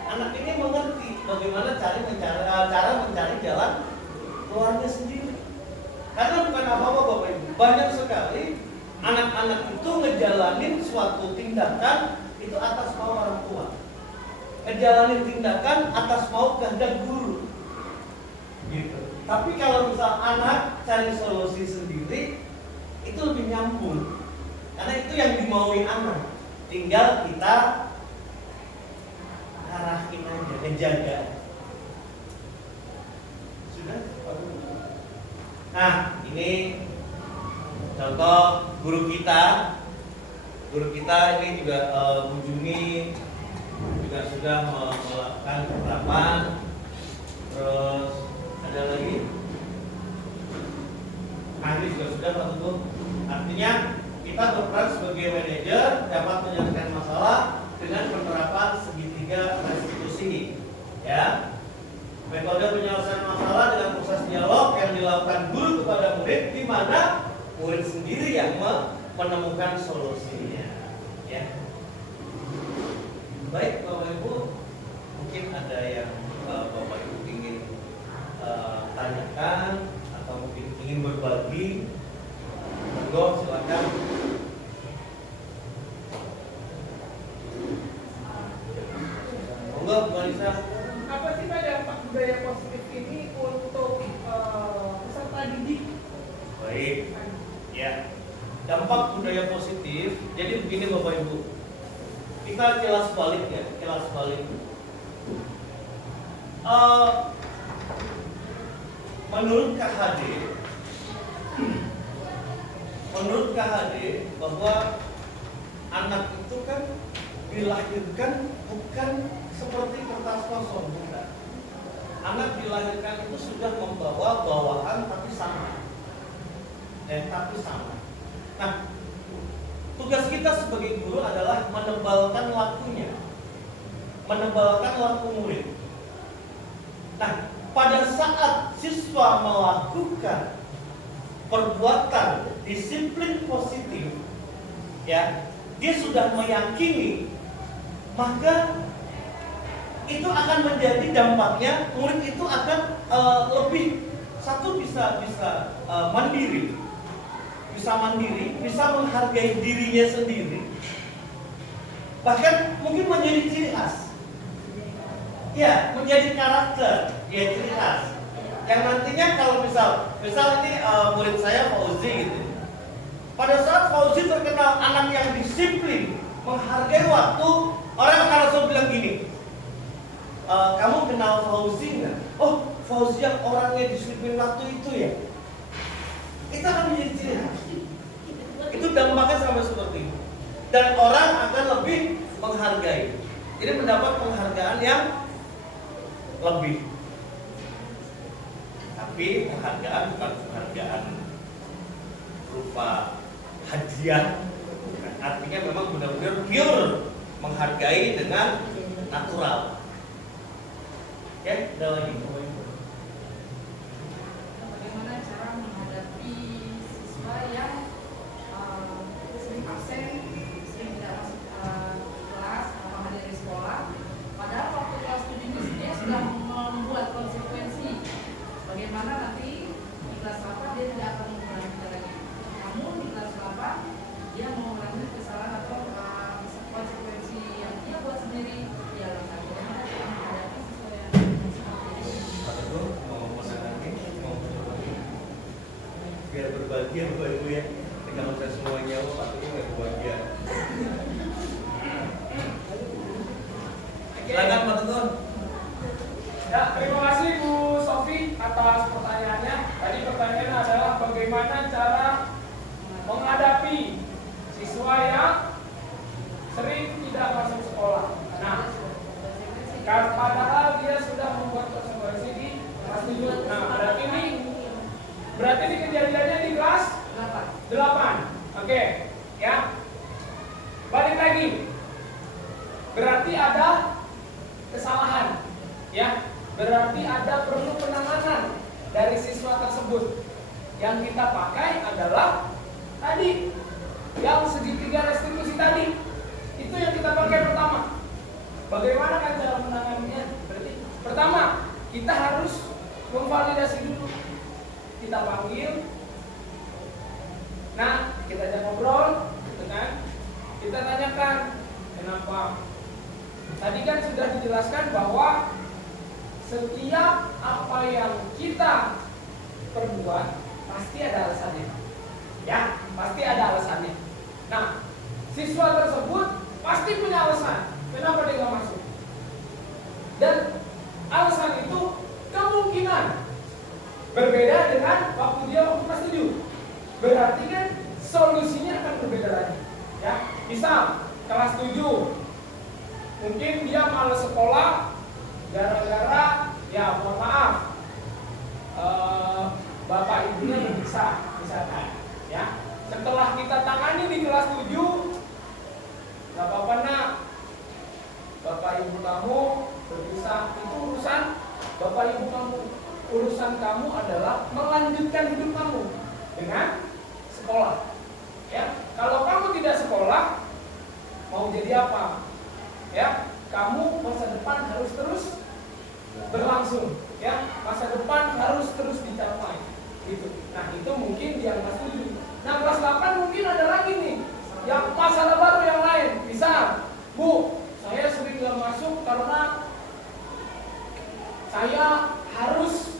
anak ini mengerti bagaimana cara mencari jalan keluarnya sendiri. Karena bukan apa-apa Bapak Ibu, banyak sekali anak-anak itu ngejalanin suatu tindakan itu atas mau orang tua, ngejalanin tindakan atas mau kehendak guru, gitu. Tapi kalau misal anak cari solusi sendiri, itu lebih nyambung, karena itu yang dimaui anak. Tinggal kita arahin aja, ngejaga. Sudah? Nah, ini contoh guru kita ini juga Bu Juni juga sudah melakukan penerapan. Terus ada lagi, nah ini juga sudah tentu. Artinya kita berperan sebagai manajer dapat menyelesaikan masalah dengan penerapan segitiga restitusi, ya. Metode penyelesaian masalah dengan proses dialog yang dilakukan guru kepada murid, di mana murid sendiri yang menemukan solusinya, ya. Baik Bapak Ibu, mungkin ada yang Bapak Ibu ingin tanyakan atau mungkin ingin berbagi, monggo silakan. Monggo Bu Anissa. Apa sih Pak dampak budaya positif ini untuk peserta didik? Baik, ya. Dampak budaya positif. Jadi begini Bapak Ibu, kita kilas balik ya, kilas balik. Menurut KHD bahwa anak itu kan dilahirkan bukan seperti kertas kosong, bukan. Anak dilahirkan itu sudah membawa bawaan tapi sama. Nah, tugas kita sebagai guru adalah menebalkan lakunya, menebalkan laku murid. Nah, pada saat siswa melakukan perbuatan disiplin positif, ya, dia sudah meyakini, maka itu akan menjadi dampaknya murid itu akan lebih satu bisa mandiri, bisa menghargai dirinya sendiri, bahkan mungkin menjadi ciri khas, ya, menjadi karakter, ya, ciri khas. Yang nantinya kalau misal ini murid saya Fauzi gitu, pada saat Fauzi terkenal anak yang disiplin, menghargai waktu, orang akan langsung bilang gini, kamu kenal Fauzi nggak? Oh, Fauzi yang orangnya disiplin waktu itu ya. Itu akan menjadi ciri khas. Itu dampaknya sama seperti itu. Dan orang akan lebih menghargai. Jadi mendapat penghargaan yang lebih. Tapi penghargaan bukan penghargaan berupa hadiah. Artinya memang benar-benar pure menghargai dengan natural. Oke, ada lagi. Bagaimana cara menghadapi siswa yang sering absen, sering tidak masuk kelas, atau hadir di sekolah, padahal waktu kelas 7 ini dia sudah membuat konsekuensi bagaimana nanti di kelas 8 dia tidak akan mengulangi lagi. Namun di kelas 8 dia mau mengulangi kesalahan atau konsekuensi yang dia buat sendiri. Ya, bagaimana cara menghadapi siswa yang seperti ini? Mau menangani, mau berbagi, biar berbagi ya Bapak Ibu ya. Kalau saya semuanya patutnya nggak kebahagiaan. Silakan Pak Tegun. Ya, terima kasih Bu Sofi atas pertanyaannya. Tadi pertanyaannya adalah bagaimana cara menghadapi siswa yang sering tidak masuk sekolah. Nah, padahal dia sudah membuat konsekuensi di kelas 7. Nah, berarti ini kejadiannya di kelas 8. Oke, ya. Balik lagi. Berarti ada kesalahan, ya. Berarti ada perlu penanganan dari siswa tersebut. Yang kita pakai adalah tadi yang segitiga restitusi tadi. Itu yang kita pakai pertama. Bagaimana kan cara menanganinya? Berarti pertama, kita harus memvalidasi dulu. Kita panggil. Nah, kita ajak ngobrol, gitu kan? Kita tanyakan, kenapa? Tadi kan sudah dijelaskan bahwa setiap apa yang kita perbuat pasti ada alasannya. Ya, pasti ada alasannya. Nah, siswa tersebut pasti punya alasan kenapa dia nggak masuk. Dan alasan itu kemungkinan berbeda dengan waktu dia waktu kelas 7. Berarti kan solusinya akan berbeda lagi. Ya, misal kelas 7 mungkin dia malas sekolah gara-gara ya mohon maaf bapak ibunya berpisah misalkan, ya. Setelah kita tangani di kelas 7, nggak apa-apa nak, bapak ibu kamu berpisah, itu urusan bapak ibu kamu. Urusan kamu adalah melanjutkan hidup kamu dengan sekolah. Ya, kalau kamu tidak sekolah, mau jadi apa? Ya, kamu masa depan harus terus berlangsung. Ya, masa depan harus terus dicapai. Gitu. Nah, itu mungkin yang kelas 7. Nah, kelas 8 mungkin ada lagi nih, yang masalah baru yang lain. Misal, Bu, saya sering gak masuk karena saya harus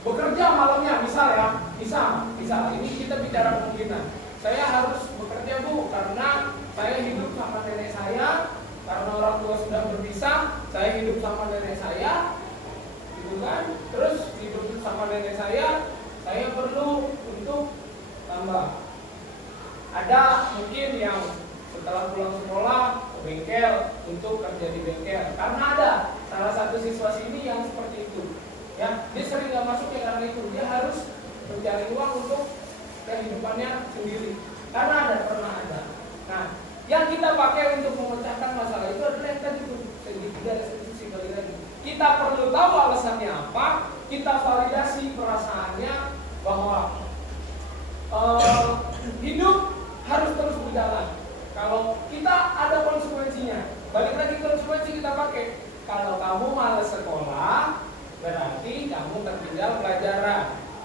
bekerja malamnya, misal ya. Misal ini kita bicara kemungkinan. Saya harus bekerja Bu karena saya hidup sama nenek saya, karena orang tua sudah berpisah, saya hidup sama nenek saya, gitu kan? Terus hidup sama nenek saya perlu untuk tambah. Ada mungkin yang setelah pulang sekolah ke bengkel untuk kerja di bengkel, karena ada salah satu siswa sini yang seperti itu. Ya, dia sering nggak masuk ya karena itu. Dia harus mencari uang untuk kehidupannya sendiri. Karena pernah ada. Nah, yang kita pakai untuk memecahkan masalah itu adalah yang tadi itu segitiga restitusi kali lagi. Kita perlu tahu alasannya apa. Kita validasi perasaannya bahwa hidup harus terus berjalan. Kalau kita ada konsekuensinya, balik lagi konsekuensi kita pakai. Kalau kamu malas sekolah, berarti kamu tertinggal pelajaran.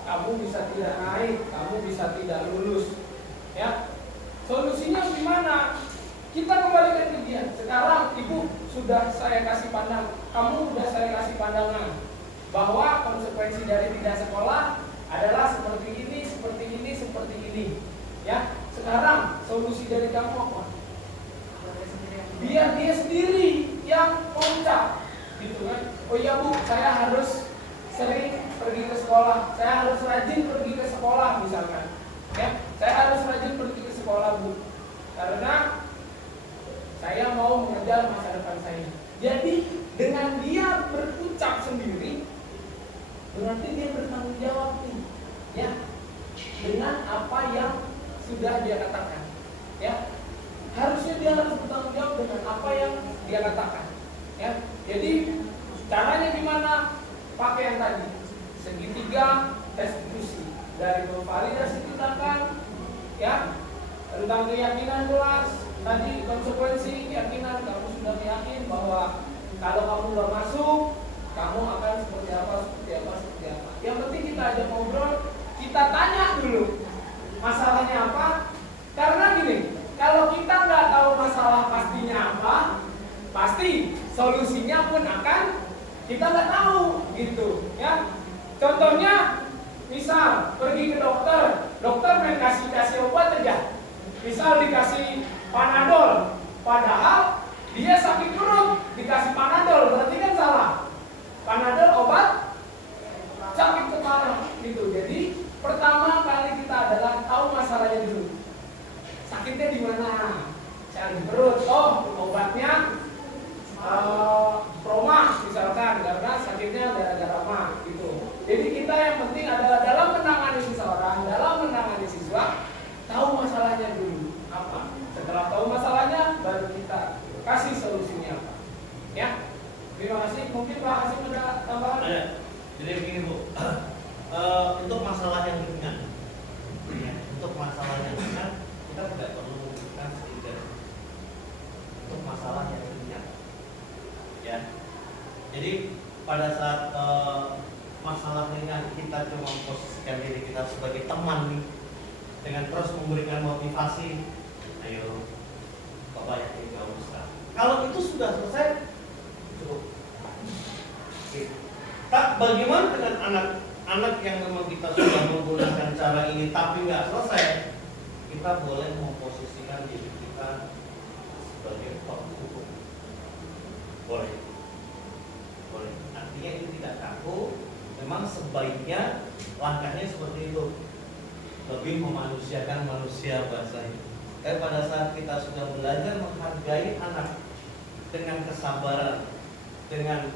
Kamu bisa tidak naik, kamu bisa tidak lulus. Ya, solusinya gimana? Kita kembalikan ke dia. Sekarang ibu sudah saya kasih pandang, kamu sudah saya kasih pandangan bahwa konsekuensi dari tidak sekolah adalah seperti ini, seperti ini, seperti ini. Ya, sekarang solusi dari kamu apa? Biar dia sendiri yang mengucap, gitu kan? Oh iya Bu, saya harus sering pergi ke sekolah, saya harus rajin pergi ke sekolah misalkan. Ya, saya harus rajin pergi ke sekolah Bu, karena saya mau mau mengejar masa depan saya. Jadi dengan dia berucap sendiri, berarti dia bertanggung jawab nih, ya, dengan apa yang sudah dia katakan, ya. Harusnya dia harus bertanggung jawab dengan apa yang dia katakan, ya. Jadi caranya gimana? Pakai yang tadi, segitiga restitusi, dari memvalidasi tindakan, ya, tentang keyakinan jelas, tadi konsekuensi keyakinan, kamu sudah yakin bahwa kalau kamu udah masuk, kamu akan seperti apa, seperti apa, seperti apa. Yang penting kita ajak ngobrol, kita tanya dulu masalahnya apa. Karena gini, kalau kita nggak tahu masalah pastinya apa, pasti solusinya pun akan kita nggak tahu, gitu, ya. Contohnya, misal pergi ke dokter, dokter main kasih obat aja. Misal dikasih Panadol, padahal dia sakit perut, dikasih Panadol, berarti kan salah. Panadol obat sakit kepala, gitu. Jadi pertama kali kita adalah tahu masalahnya dulu. Sakitnya di mana? Sakit perut. Oh, obatnya Proma misalkan, karena sakitnya gara-gara mah, gitu. Jadi kita yang penting adalah dalam menangani seseorang, dalam menangani siswa, tahu masalahnya dulu apa. Setelah tahu masalahnya, baru kita kasih solusinya apa. Ya, terima kasih. Mungkin Pak Hasim ada tambahan? Ada. Jadi begini Bu, untuk masalah yang ringan, ya, untuk masalah yang ringan kita tidak perlu memberikan sedikit. Untuk masalah yang ringan, ya. Jadi pada saat masalah ringan kita cuma memposisikan diri kita sebagai teman nih, dengan terus memberikan motivasi, ayo Bapak yakin gak usah. Kalau itu sudah selesai, cukup. Tak, bagaimana dengan anak-anak yang memang kita sudah menggunakan cara ini tapi nggak selesai? Kita boleh memposisikan diri kita sebagai penghukum. Boleh. Boleh. Artinya itu tidak kaku. Memang sebaiknya langkahnya seperti itu. Lebih memanusiakan manusia bahasanya. Tapi pada saat kita sudah belajar menghargai anak dengan kesabaran, dengan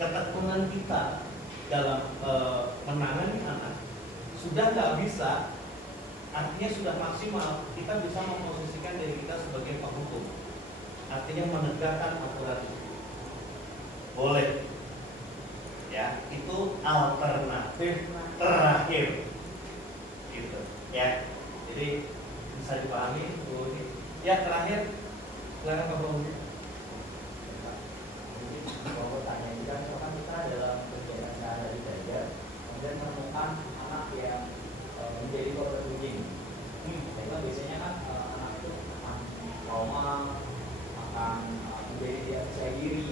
ketekunan kita dalam menangani anak, sudah nggak bisa, artinya sudah maksimal, kita bisa memposisikan diri kita sebagai penghukum. Artinya menegakkan aturan. Boleh. Ya, itu alternatif terakhir. Gitu, ya. Jadi bisa dipahami, Bu. Ya, terakhir silakan Pak Bung. Kalau bertanya juga, misalkan kita dalam kegiatan sehari-hari belajar, kemudian menemukan anak yang menjadi korban bullying. Sehingga biasanya kan anak itu akan trauma, akan menjadi dia percaya diri.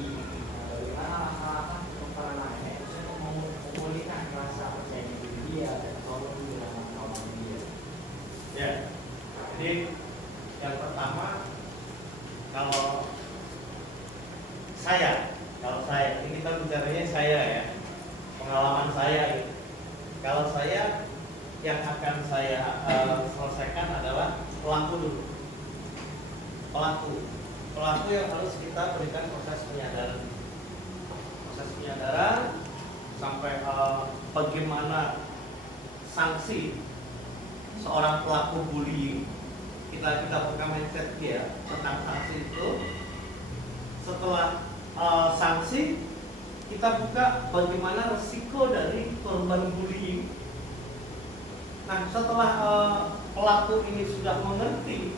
Bagaimana langkah-langkah untuk anaknya itu untuk memulihkan rasa percaya diri dia dan tolong dengan trauma dia. Ya, jadi yang pertama, kalau saya, ini kita bicaranya saya ya, pengalaman saya ini. Kalau saya, yang akan saya selesaikan adalah pelaku dulu. Pelaku yang harus kita berikan proses penyadaran. Proses penyadaran sampai bagaimana sanksi seorang pelaku bullying. Kita buka mindset dia tentang sanksi itu. Setelah sanksi, kita buka bagaimana resiko dari korban bullying. Nah, setelah pelaku ini sudah mengerti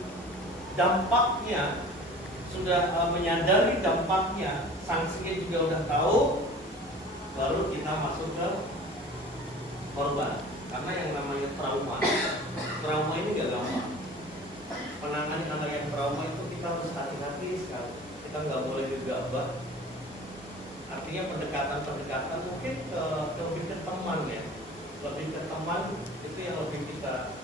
dampaknya, sudah menyadari dampaknya, sanksinya juga udah tahu, baru kita masuk ke korban. Karena yang namanya trauma ini gak gampang. Penanganan anak yang trauma itu kita harus hati-hati sekali. Kita nggak boleh gegabah. Artinya pendekatan mungkin lebih ke teman ya, lebih ke teman itu yang lebih kita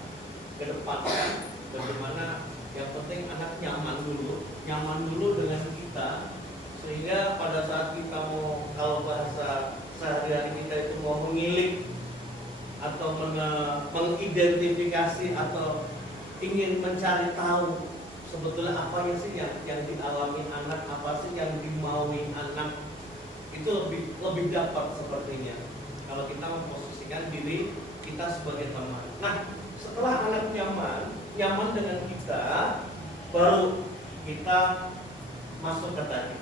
kedepankan. Bagaimana yang penting anak nyaman dulu dengan kita, sehingga pada saat kita mau, kalau bahasa sehari-hari kita itu mau mengilik atau mengidentifikasi atau ingin mencari tahu sebetulnya apa ya sih yang dialami anak, apa sih yang dimaui anak, itu lebih dapat sepertinya kalau kita memposisikan diri kita sebagai teman. Nah, setelah anak nyaman dengan kita, baru kita masuk ke tadi.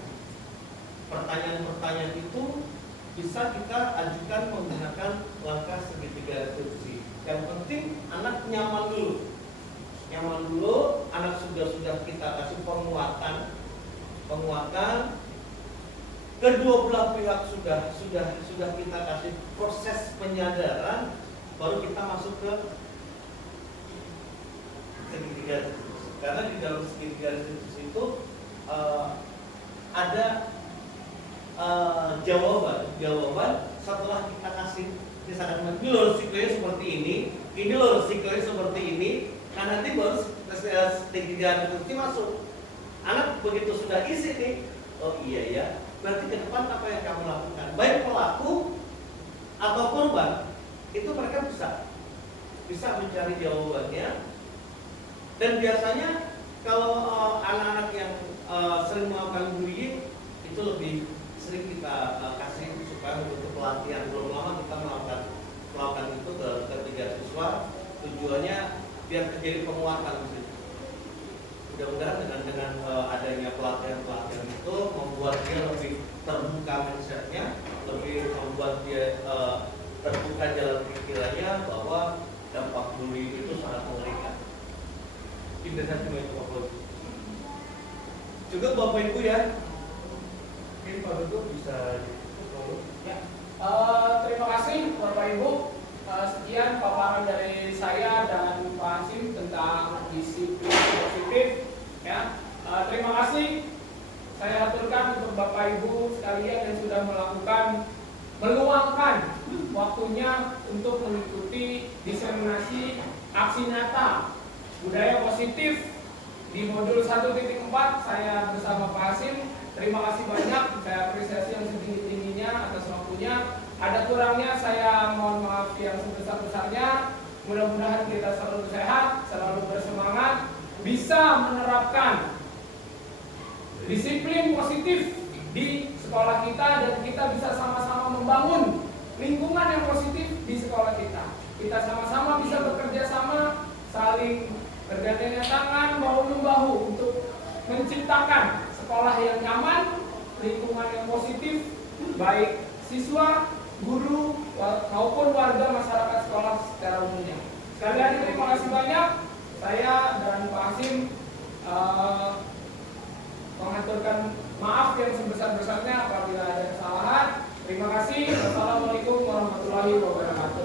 Pertanyaan-pertanyaan itu bisa kita ajukan menggunakan langkah segitiga reduksi. Yang penting anak nyaman dulu, anak sudah kita kasih penguatan, kedua belah pihak sudah kita kasih proses penyadaran, baru kita masuk ke segitiga restitusi. Karena di dalam segitiga restitusi itu ada jawaban setelah kita kasih, misalkan ini loh resikonya seperti ini loh resikonya seperti ini. Nah, nanti baru segitiga restitusi masuk. Anak begitu sudah isi nih, oh iya ya, berarti ke depan apa yang kamu lakukan, baik pelaku atau korban, itu mereka bisa mencari jawabannya. Dan biasanya kalau anak-anak yang sering melakukan bullying, itu lebih sering kita kasih supaya untuk pelatihan. Belum lama kita melakukan itu ke ketiga siswa, tujuannya biar terjadi penguatan di situ. Mudah-mudahan dengan adanya pelatihan itu membuat dia lebih terbuka mindsetnya, lebih membuat dia terbuka jalan pikirannya bahwa dampak bullying itu sangat mengerikan. Tidak cuma itu Bapak Ibu. Juga Bapak Ibu ya, mungkin Pak Duduk bisa Ya. Terima kasih Bapak Ibu. Sekian paparan dari saya dan Pak Hasim tentang disiplin positif. Ya. Terima kasih. Saya aturkan untuk Bapak Ibu sekalian yang sudah meluangkan waktunya untuk mengikuti diseminasi aksi nyata budaya positif di modul 1.4. Saya bersama Pak Hasim. Terima kasih banyak. Saya apresiasi yang setinggi-tingginya atas waktunya. Ada kurangnya saya mohon maaf yang sebesar-besarnya. Mudah-mudahan kita selalu sehat, selalu bersemangat, bisa menerapkan disiplin positif di sekolah kita, dan kita bisa sama-sama membangun lingkungan yang positif di sekolah kita. Kita sama-sama bisa bekerja sama, saling bergandengan tangan, bahu-membahu untuk menciptakan sekolah yang nyaman, lingkungan yang positif, baik siswa, guru, maupun warga masyarakat sekolah secara umumnya. Sekali lagi terima kasih banyak. Saya dan Pak Hasim mengaturkan maaf yang sebesar-besarnya apabila ada kesalahan. Terima kasih. Wassalamualaikum warahmatullahi wabarakatuh.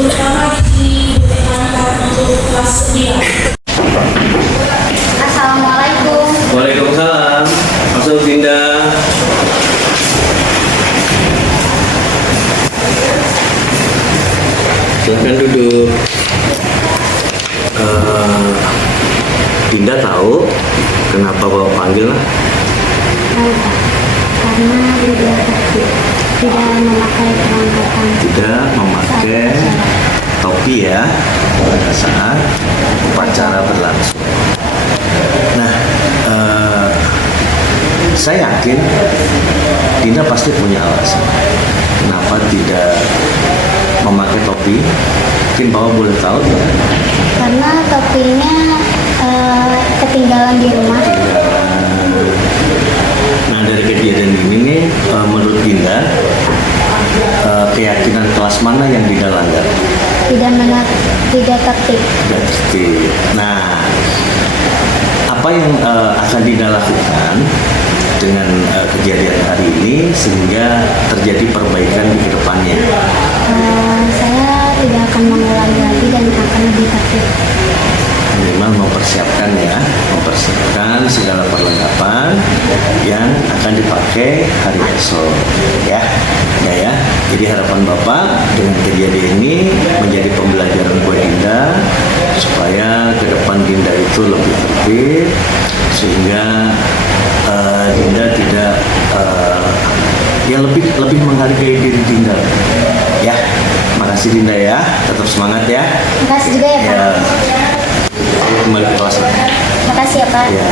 Terutama di anak untuk kelas 9. Assalamualaikum. Waalaikumsalam. Masuk Dinda. Silahkan duduk. Dinda tahu kenapa Bapak panggil? Karena tidak memakai Topi ya pada saat upacara berlangsung. Nah, saya yakin Dinda pasti punya alasan kenapa tidak memakai topi. Mungkin Bapak boleh tahu ya? karena topinya ketinggalan di rumah. Nah, dari kejadian ini nih, menurut Dinda, keyakinan kelas mana yang Dinda langgar? Tidak tertib. Tidak tertib. Nah, apa yang akan Dinda lakukan dengan kejadian hari ini sehingga terjadi perbaikan di kedepannya? Saya tidak akan mengulangi lagi dan akan lebih tertib. Minimal mempersiapkan segala perlengkapan yang akan dipakai hari esok ya. Jadi harapan Bapak dengan kejadian ini menjadi pembelajaran buat Dinda supaya ke depan Dinda itu lebih tertib, sehingga Dinda tidak ya lebih menghargai diri Dinda. Ya, makasih Dinda ya, tetap semangat ya. Makasih juga ya Pak. Ya, ayo kembali ke kelas. Makasih ya Pak. Ya.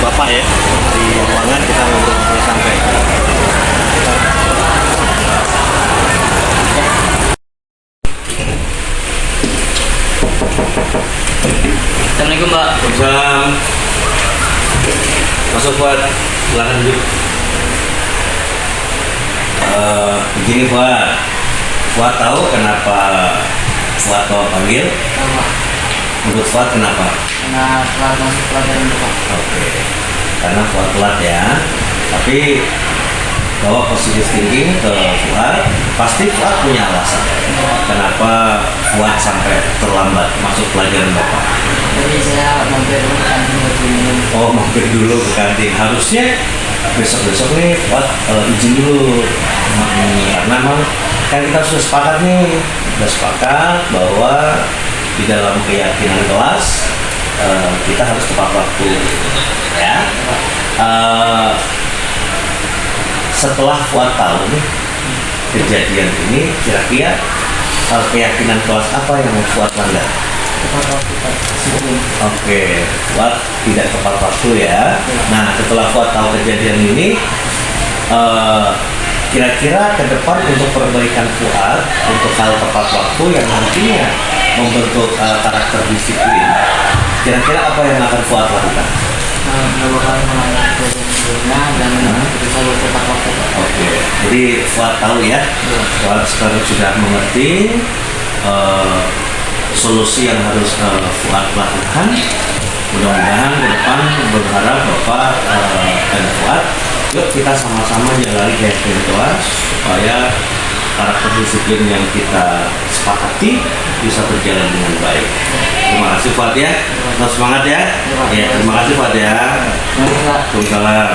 Bapak ya di ruangan kita ngobrol santai. Assalamualaikum Mbak. Waalaikumsalam. Masuk Fuad, silakan duduk. Begini Fuad tahu kenapa Fuad bawa panggil? Menurut Fuad kenapa? Karena telat masuk pelajaran Pak. Oke, karena Fuad telat ya. Tapi bawa positive thinking ke Fuad, pasti Fuad punya alasan. Kenapa Fuad sampai terlambat masuk pelajaran Bapak? Jadi saya mampir ke kantin buat minum. Oh, mampir dulu ke kantin. Harusnya besok-besok nih Fuad izin dulu. Karena memang kan kita sudah sepakat nih, bahwa di dalam keyakinan kelas kita harus tepat waktu, ya. Setelah Fuad tahu nih kejadian ini, kira-kira keyakinan kelas apa yang Fuad langgar? Tepat waktu Pak. Sebelum. Oke, Fuad tidak tepat waktu ya. Nah, setelah Fuad tahu kejadian ini, kira-kira ke depan untuk perbaikan Fuad untuk hal tepat waktu yang nantinya membentuk karakter disiplin, kira-kira apa yang akan Fuad lakukan? Nggak bakal melanggar pelajaran sebelumnya dan bisa tepat waktu Pak. Oke, jadi Fuad tahu ya, Fuad sekarang sudah mengerti solusi yang harus Fuad lakukan. Mudah-mudahan ke depan berharap Bapak dan Fuad, yuk kita sama-sama jalani keyakinan kelas supaya karakter disiplin yang kita sepakati bisa berjalan dengan baik. Terima kasih Fuad ya, tetap semangat ya. Ya, terima kasih Fuad ya. Baik Pak. Waalaikumsalam.